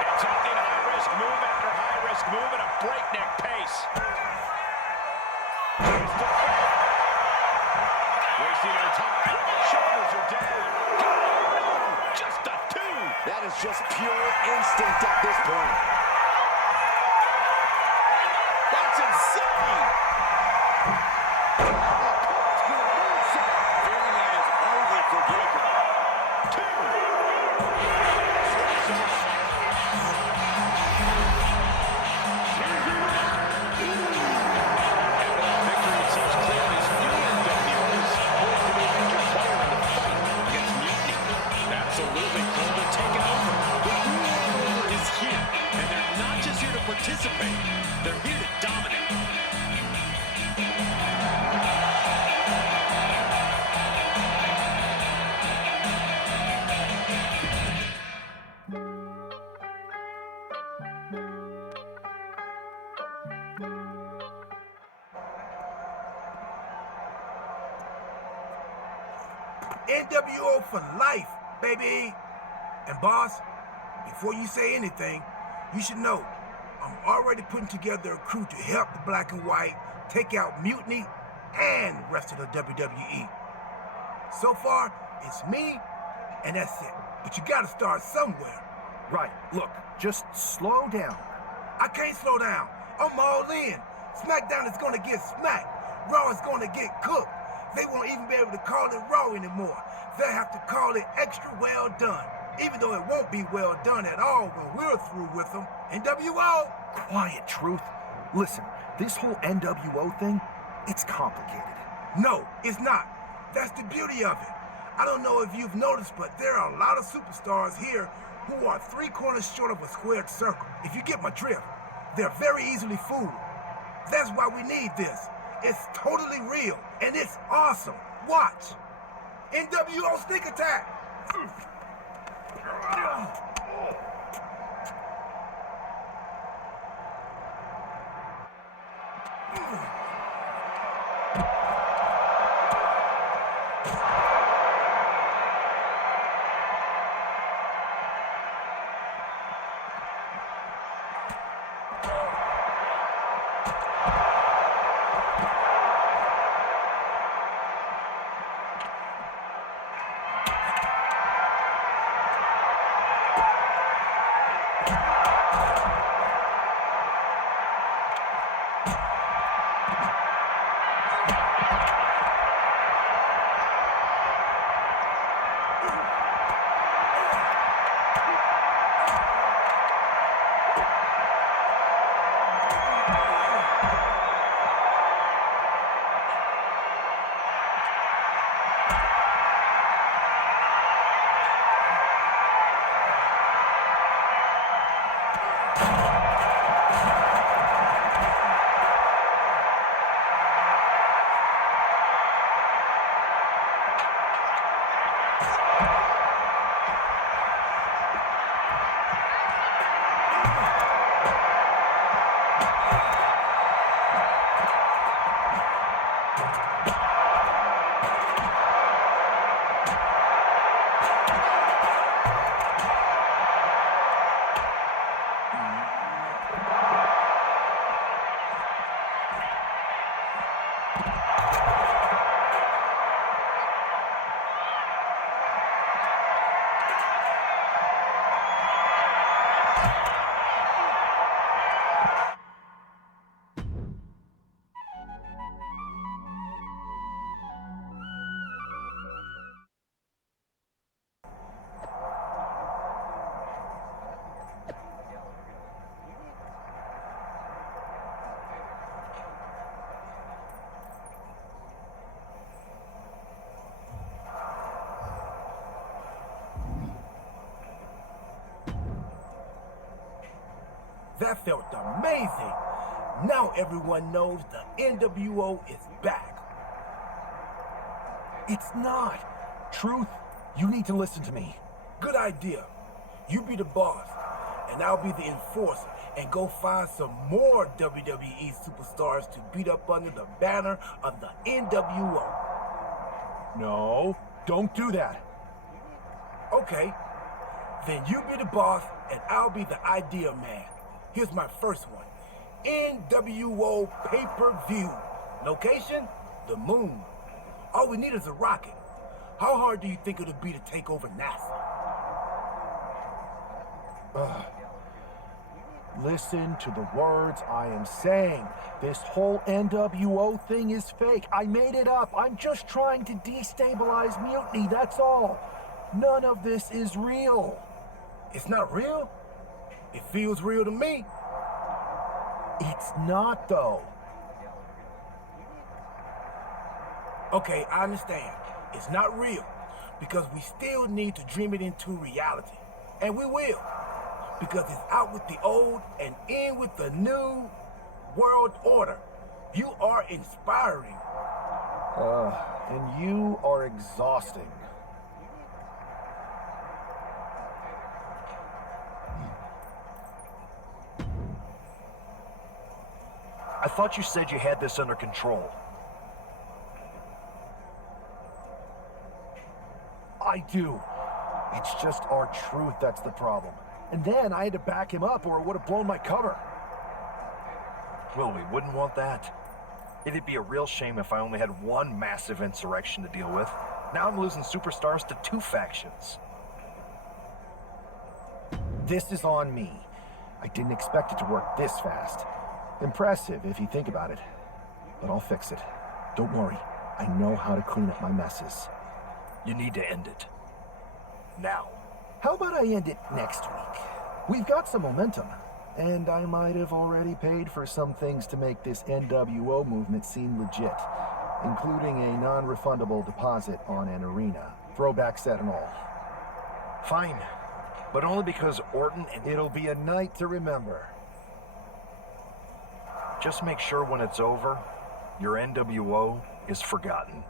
Attempting high-risk move after high-risk move at a breakneck pace. Wasting no time. Shoulders are down. Oh, just a two. That is just pure instinct at this point. That's insane. Feeling like it's over for Breaker. Victory seems clear as new NWO is poised to be a major player in the fight against Mutiny. Absolutely, Cole, they're taking over. The new order is here, and they're not just here to participate. They're here to dominate. NWO for life, baby. And boss, before you say anything, you should know I'm already putting together a crew to help the Black and White take out Mutiny and the rest of the WWE. So far, it's me, and that's it. But you gotta start somewhere. Right, look, just slow down. I can't slow down. I'm all in. SmackDown is gonna get smacked. Raw is gonna get cooked. They won't even be able to call it Raw anymore. They'll have to call it extra well done, even though it won't be well done at all when we're through with them. NWO! Quiet, Truth. Listen, this whole NWO thing, it's complicated. No, it's not. That's the beauty of it. I don't know if you've noticed, but there are a lot of superstars here who are 3 corners short of a squared circle. If you get my drift, they're very easily fooled. That's why we need this. It's totally real, and it's awesome. Watch. NWO Sneak Attack. That felt amazing. Now everyone knows the NWO is back. It's not. Truth, you need to listen to me. Good idea. You be the boss, and I'll be the enforcer, and go find some more WWE superstars to beat up under the banner of the NWO. No, don't do that. Okay, then you be the boss, and I'll be the idea man. Here's my first one. NWO pay-per-view. Location? The moon. All we need is a rocket. How hard do you think it'll be to take over NASA? Listen to the words I am saying. This whole NWO thing is fake. I made it up. I'm just trying to destabilize Mutiny, that's all. None of this is real. It's not real? It feels real to me. It's not, though. Okay, I understand. It's not real, because we still need to dream it into reality. And we will, because it's out with the old and in with the new world order. You are inspiring. And you are exhausting. I thought you said you had this under control. I do. It's just our truth that's the problem. And then I had to back him up or it would have blown my cover. Well, we wouldn't want that. It'd be a real shame if I only had one massive insurrection to deal with. Now I'm losing superstars to 2 factions. This is on me. I didn't expect it to work this fast. Impressive if you think about it. But I'll fix it. Don't worry. I know how to clean up my messes. You need to end it. Now. How about I end it next week? We've got some momentum. And I might have already paid for some things to make this NWO movement seem legit, including a non-refundable deposit on an arena. Throwback set and all. Fine, but only because Orton and it'll be a night to remember. Just make sure when it's over, your NWO is forgotten.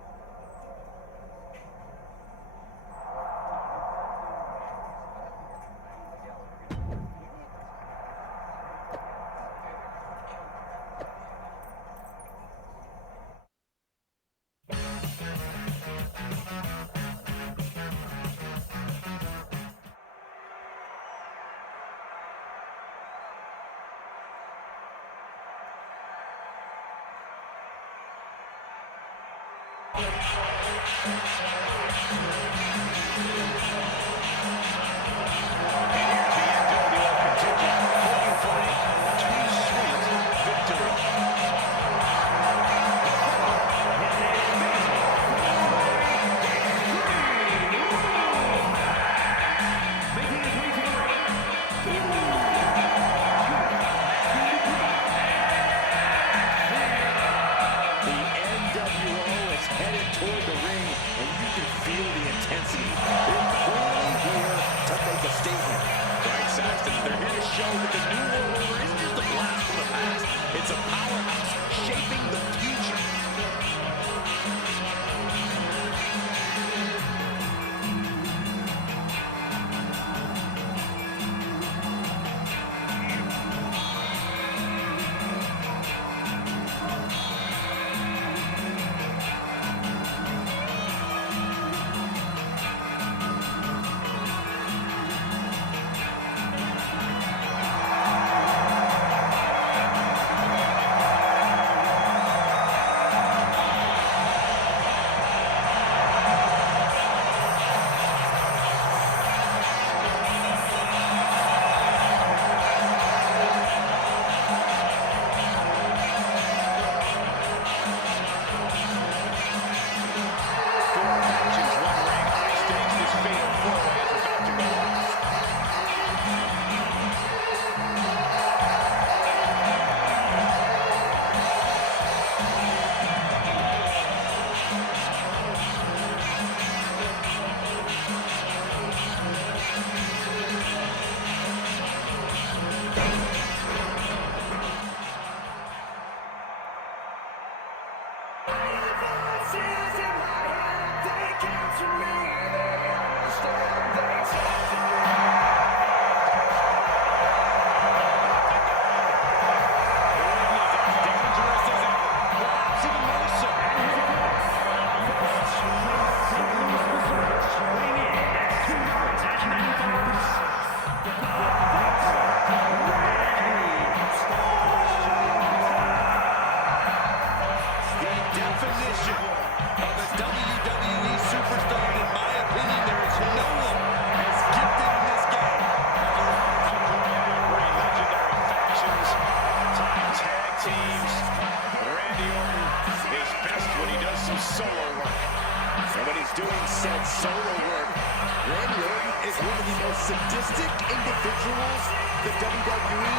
Sadistic individuals the WWE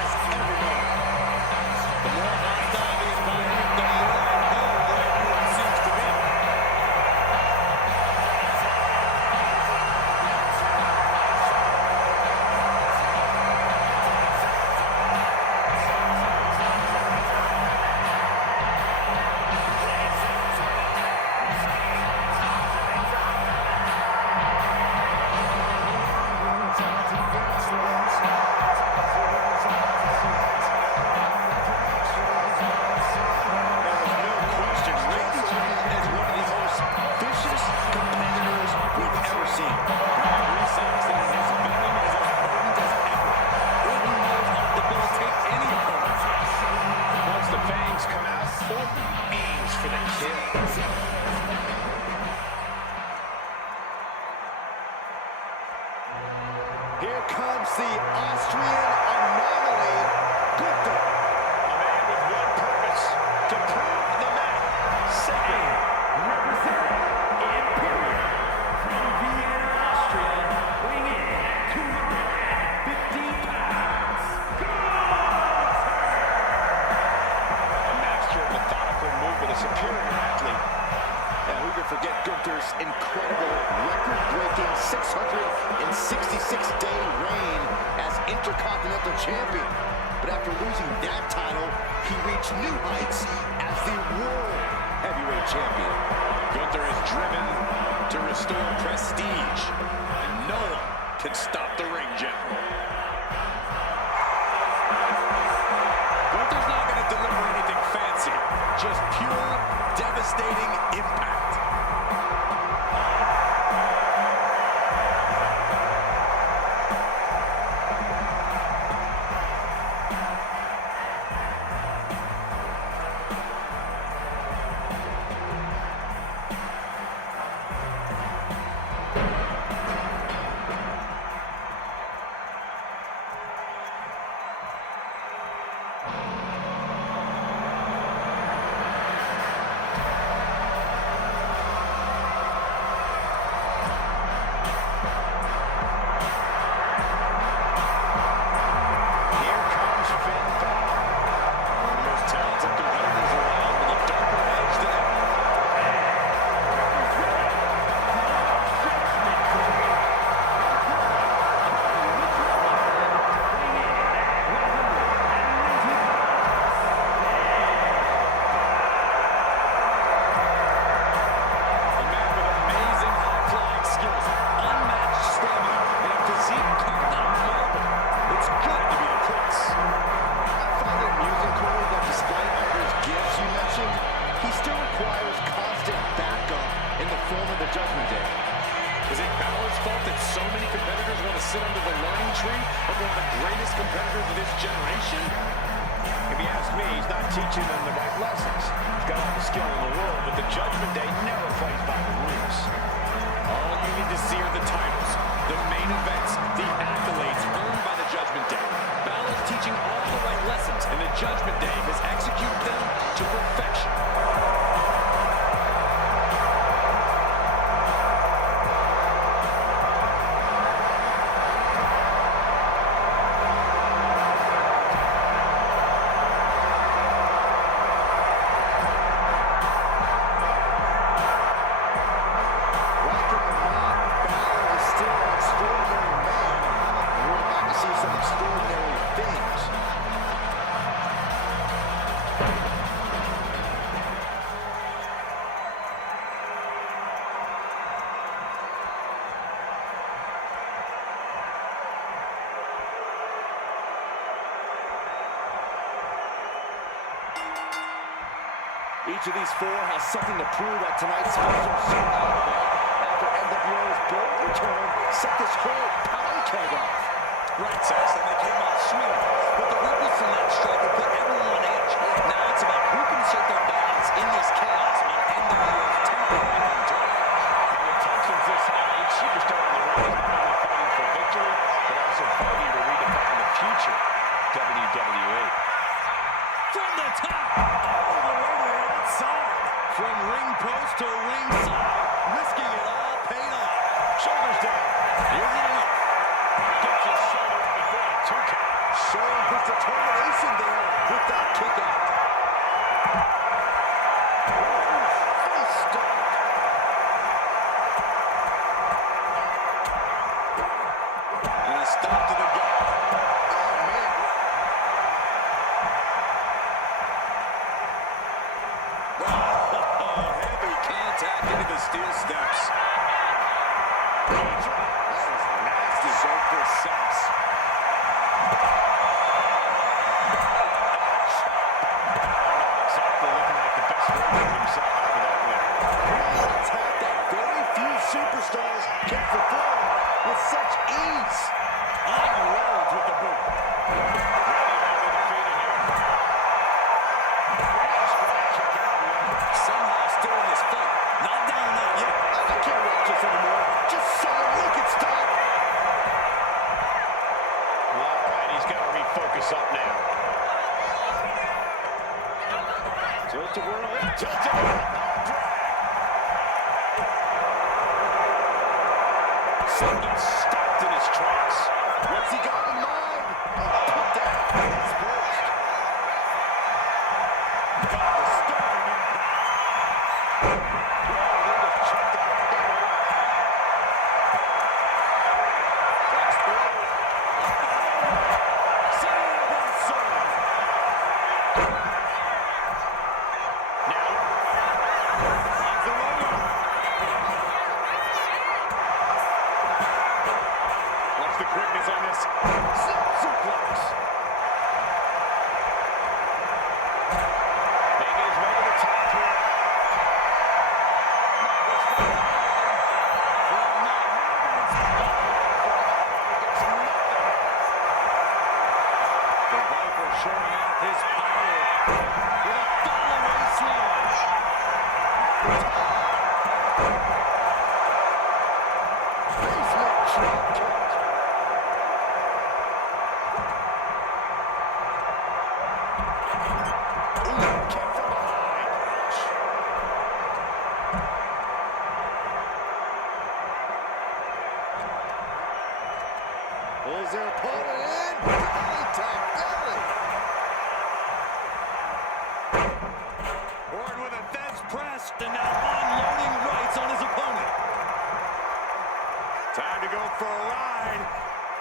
has ever known. The more hostile the environment, the more at home everyone seems to be. Here comes the Austrian anomaly, Gunther. A man with one purpose, to prove the man sacred. Representing Imperium from Vienna, Austria, weighing in at 250 pounds, Gunther! A master of methodical movement, a superior athlete. And who could forget Gunther's incredible reach new heights as the World Heavyweight Champion. Gunther is driven to restore prestige, and no one can stop the ring general. Gunther's not going to deliver anything fancy, just pure, devastating impact. Each of these four has something to prove at tonight's special showdown. After NWO's bold return set this whole power keg off. Right, Sass, and they came out swinging. But the ripples from that strike have put everyone on edge. Now it's about who can assert their dominance in this chaos on NWO's temporary home turf. And with tensions this high, each superstar on the ring is not only fighting for victory, but also fighting to redefine the future WWE. From the top, all the way to the outside. From ring post to ringside, risking it all paid off. Shoulders down. Is it enough? Gets his shoulder before a 2 count. Showing his determination there with that kick out. Face stop. And a stop to the gut. Oh, man. Oh, heavy contact into the steel steps. That was nasty. So precise. Exactly looking like the best version of himself after that win. An attack that very few superstars can perform with such ease. On the roads with the boot. Somehow still in this fight. Not down and out yet. I can't watch this anymore. Just someone make it stop. All right, he's got to refocus up now. Tilt-a-whirl. Tilt-a-whirl. Son gets stopped in his tracks. What's he got in mind? Put that face first. Disturbing impact. Whoa, they just checked out. That's through. Saved and served. the quickness on this. Suplex. Making his way to the top here. The Viper showing off his power with a fallaway slam. Basement drop kick. Ooh, kick from behind. Pulls their opponent in. Belly tap, belly. Orton with a fence press and now unloading rights on his opponent. Time to go for a ride.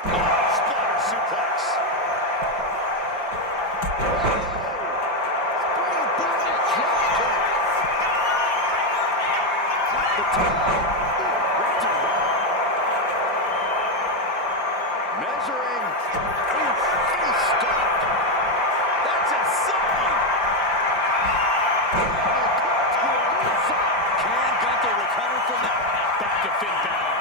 Oh, splatter suplex. Spring bonnet drop kick. At the top. Right to the measuring. Ooh, face stop. That's insane. Can Gunther recover from that? Back to Finn Balor.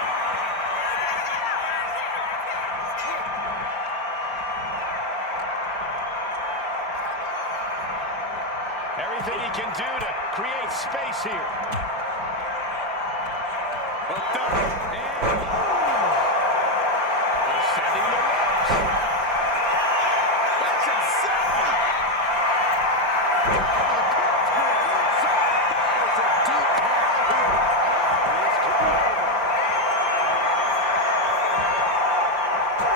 Everything he can do to create space here. Hooked up and ascending the ropes. That's insane. There's a deep power here. This could be over.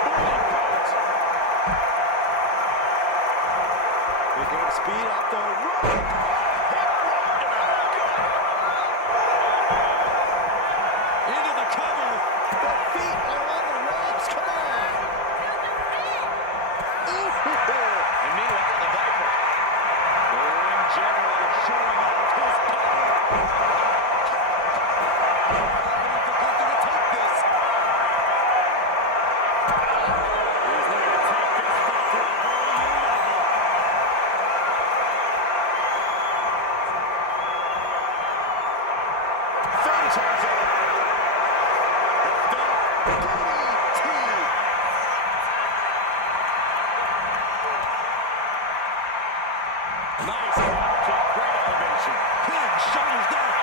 Moving forward. They're going to speed up the rope. Into the cover. The feet are on the ropes. Come on. And meanwhile, the Viper. The ring general showing off his power. For Gunther to take this. He's looking to take this fight to a whole new level. Finn turns it. The DDT. Nice drop kick, great elevation. Pin, shoulders down.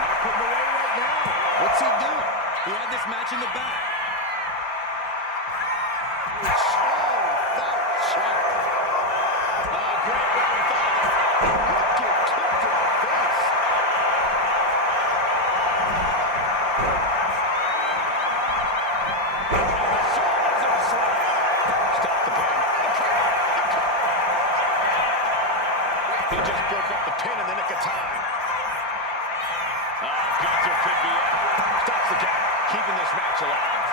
Not putting away right now. What's he doing? He had this match in the bag. Oh, that check. Great round father. Look at kick to the face. The shoulders are slam. Stop the pin. He just broke up the pin in the nick of time. Gunther could be out. Stops the count, keeping this match alive.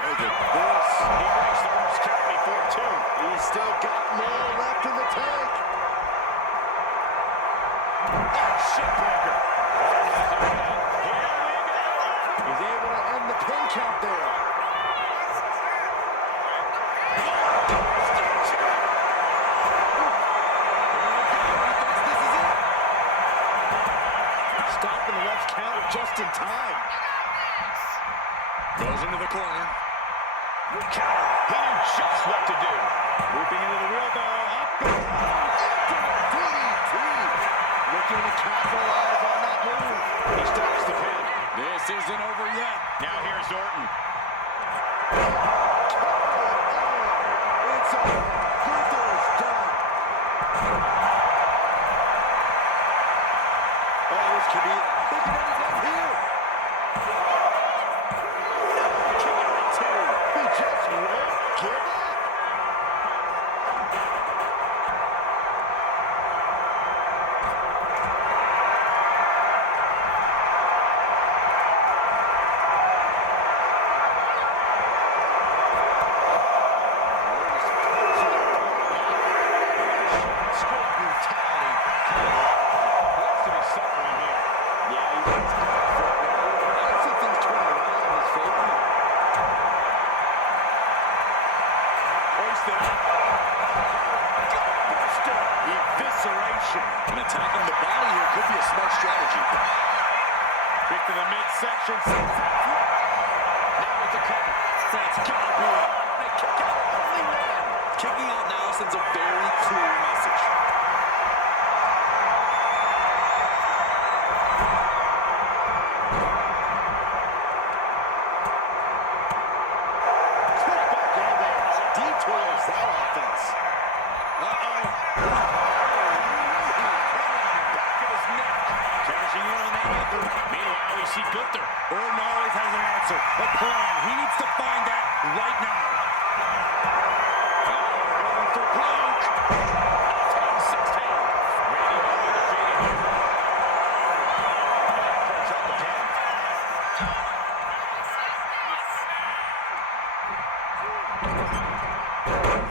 Look at this. He breaks the ropes count before two. He's still got more left in the tank. Oh, shit breaker. Here we go. He's able to end the pin count there. Stopping the ref's count just in time. Goes into the corner. Counter. He knew just what to do. Looping into the wheelbarrow. Up. DDT. Looking to capitalize on that move. He stops the pin. This isn't over yet. Now here's Orton. It's over. Gunther is done. Oh, this could be it. Look at what he's done here. He just won't give up. midsection. Now with the cover. That's gotta be it. They kick out. Only one. Kicking out now sends a very clear message. Quick back elbow. Detours that offense. Uh-oh. Back of his neck. Cashing in on that anchor. Meanwhile, we see Gunther. Orton always has an answer, a plan. He needs to find that right now. Going for broke. 10-16. Randy Orton defeated here. Back breaks up again.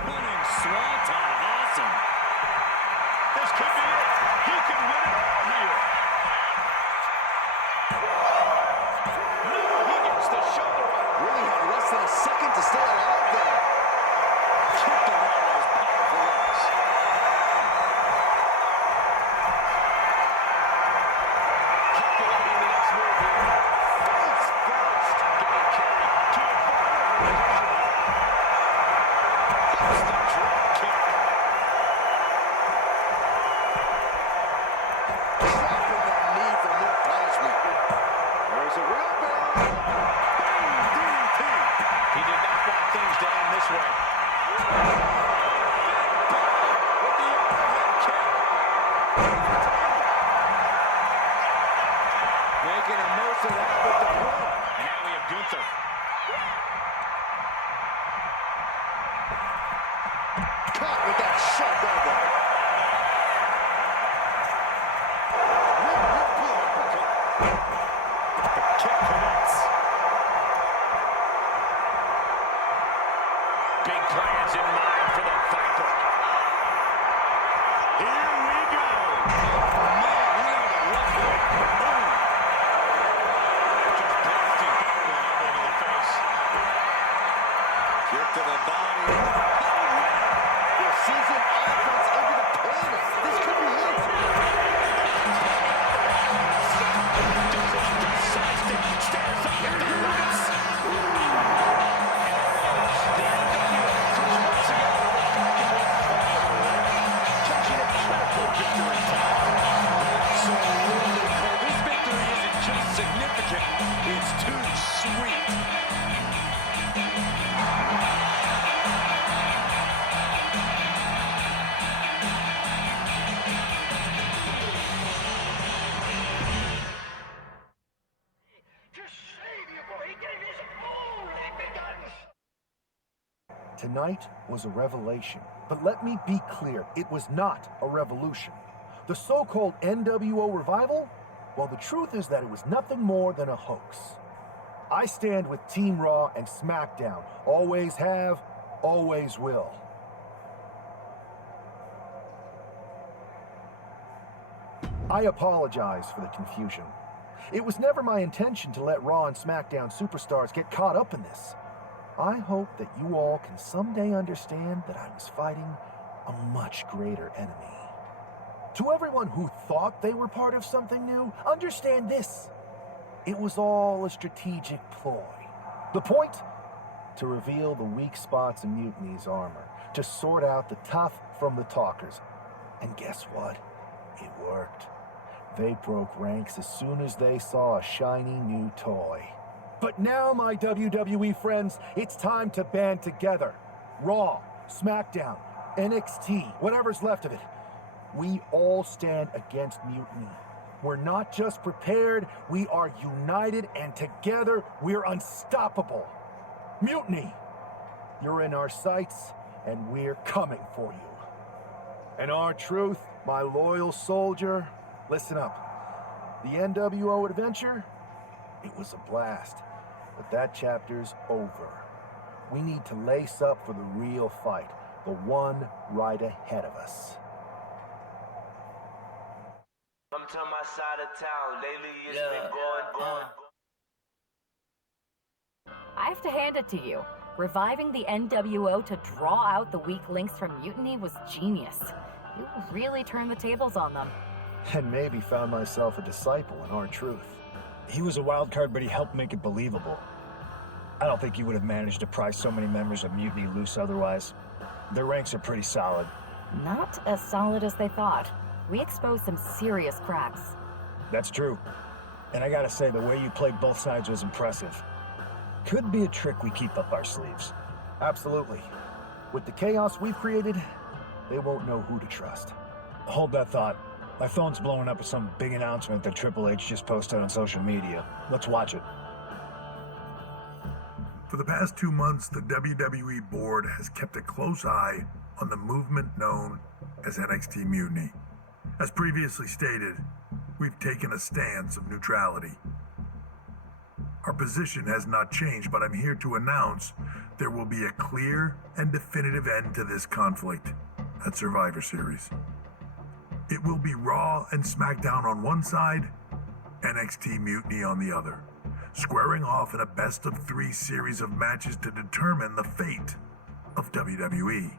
Running swanton. Awesome. This could be it. He could win it all here. The shoulder up. Really had less than a second to stay alive there. Kicked him out with his powerful legs. Calculating the next move here. Face first. Getting carried to a vulnerable position. Hits the drop kick. Dropping that knee for more punishment. There's a real barrel. He did not want things to end this way. With the overhead kick. Making the most of that with the run. And now we have Gunther. Caught with that sharp elbow. The kick connects. Big plans in mind for the Viper. Here we go. Oh, man, he had a rough one. Boom. Just blasting back with an elbow to the face. Kick to the body. Oh, man. The seasoned offense into the pin. This could be it. Does his best sidestep. Stares up at the lights. This victory isn't just significant, it's too sweet. Tonight was a revelation, but let me be clear, it was not a revolution. The so-called NWO revival? Well, the truth is that it was nothing more than a hoax. I stand with Team Raw and SmackDown. Always have, always will. I apologize for the confusion. It was never my intention to let Raw and SmackDown superstars get caught up in this. I hope that you all can someday understand that I was fighting a much greater enemy. To everyone who thought they were part of something new, understand this. It was all a strategic ploy. The point? To reveal the weak spots in Mutiny's armor, to sort out the tough from the talkers. And guess what? It worked. They broke ranks as soon as they saw a shiny new toy. But now, my WWE friends, it's time to band together. Raw, SmackDown, NXT, whatever's left of it. We all stand against mutiny. We're not just prepared, we are united, and together we're unstoppable. Mutiny! You're in our sights, and we're coming for you. And our truth, my loyal soldier, listen up. The NWO adventure, it was a blast. But that chapter's over. We need to lace up for the real fight, the one right ahead of us. Come to my side of town. Lately it's been going. I have to hand it to you. Reviving the NWO to draw out the weak links from Mutiny was genius. You really turned the tables on them. And maybe found myself a disciple in our truth. He was a wild card, but he helped make it believable. I don't think he would have managed to pry so many members of Mutiny loose otherwise. Their ranks are pretty solid. Not as solid as they thought. We exposed some serious cracks. That's true. And I gotta say, the way you played both sides was impressive. Could be a trick we keep up our sleeves. Absolutely. With the chaos we've created, they won't know who to trust. Hold that thought. My phone's blowing up with some big announcement that Triple H just posted on social media. Let's watch it. For the past 2 months, the WWE board has kept a close eye on the movement known as NXT Mutiny. As previously stated, we've taken a stance of neutrality. Our position has not changed, but I'm here to announce there will be a clear and definitive end to this conflict at Survivor Series. It will be Raw and SmackDown on one side, NXT Mutiny on the other, squaring off in a best-of-3 series of matches to determine the fate of WWE.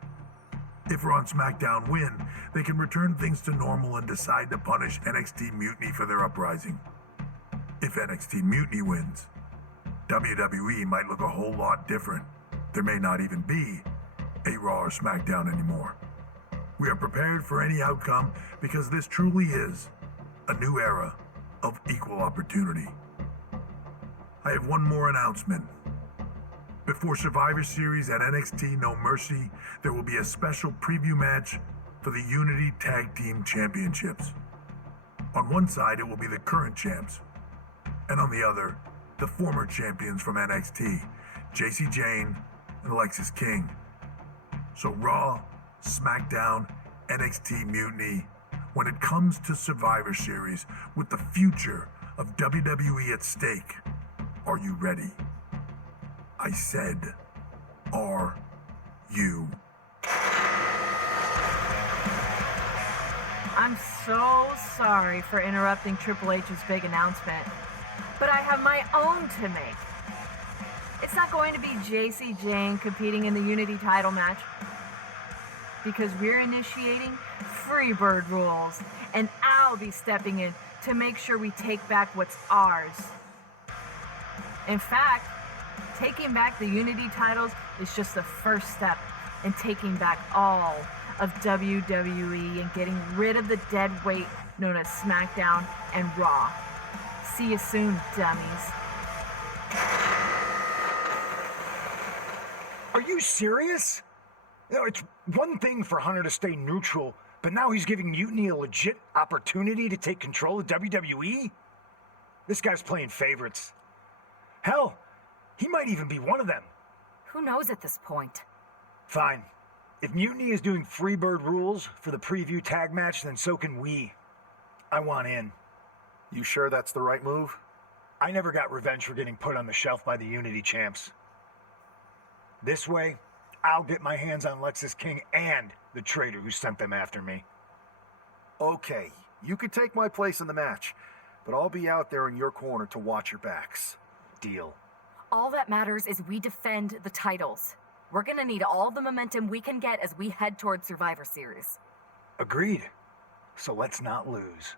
If Raw and SmackDown win, they can return things to normal and decide to punish NXT Mutiny for their uprising. If NXT Mutiny wins, WWE might look a whole lot different. There may not even be a Raw or SmackDown anymore. We are prepared for any outcome because this truly is a new era of equal opportunity. I have one more announcement. Before Survivor Series at NXT No Mercy, there will be a special preview match for the Unity Tag Team Championships. On one side, it will be the current champs, and on the other, the former champions from NXT, JC Jane and Alexis King. So Raw, SmackDown, NXT Mutiny, when it comes to Survivor Series, with the future of WWE at stake, are you ready? I said, are you? I'm so sorry for interrupting Triple H's big announcement, but I have my own to make. It's not going to be JC Jane competing in the Unity title match, because we're initiating Freebird rules, and I'll be stepping in to make sure we take back what's ours. In fact, taking back the Unity titles is just the first step in taking back all of WWE and getting rid of the dead weight known as SmackDown and Raw. See you soon, dummies. Are you serious? You know, it's one thing for Hunter to stay neutral, but now he's giving Mutiny a legit opportunity to take control of WWE? This guy's playing favorites. Hell, he might even be one of them. Who knows at this point? Fine. If Mutiny is doing Freebird rules for the preview tag match, then so can we. I want in. You sure that's the right move? I never got revenge for getting put on the shelf by the Unity champs. This way, I'll get my hands on Lexis King and the traitor who sent them after me. Okay, you could take my place in the match, but I'll be out there in your corner to watch your backs. Deal. All that matters is we defend the titles. We're gonna need all the momentum we can get as we head towards Survivor Series. Agreed. So let's not lose.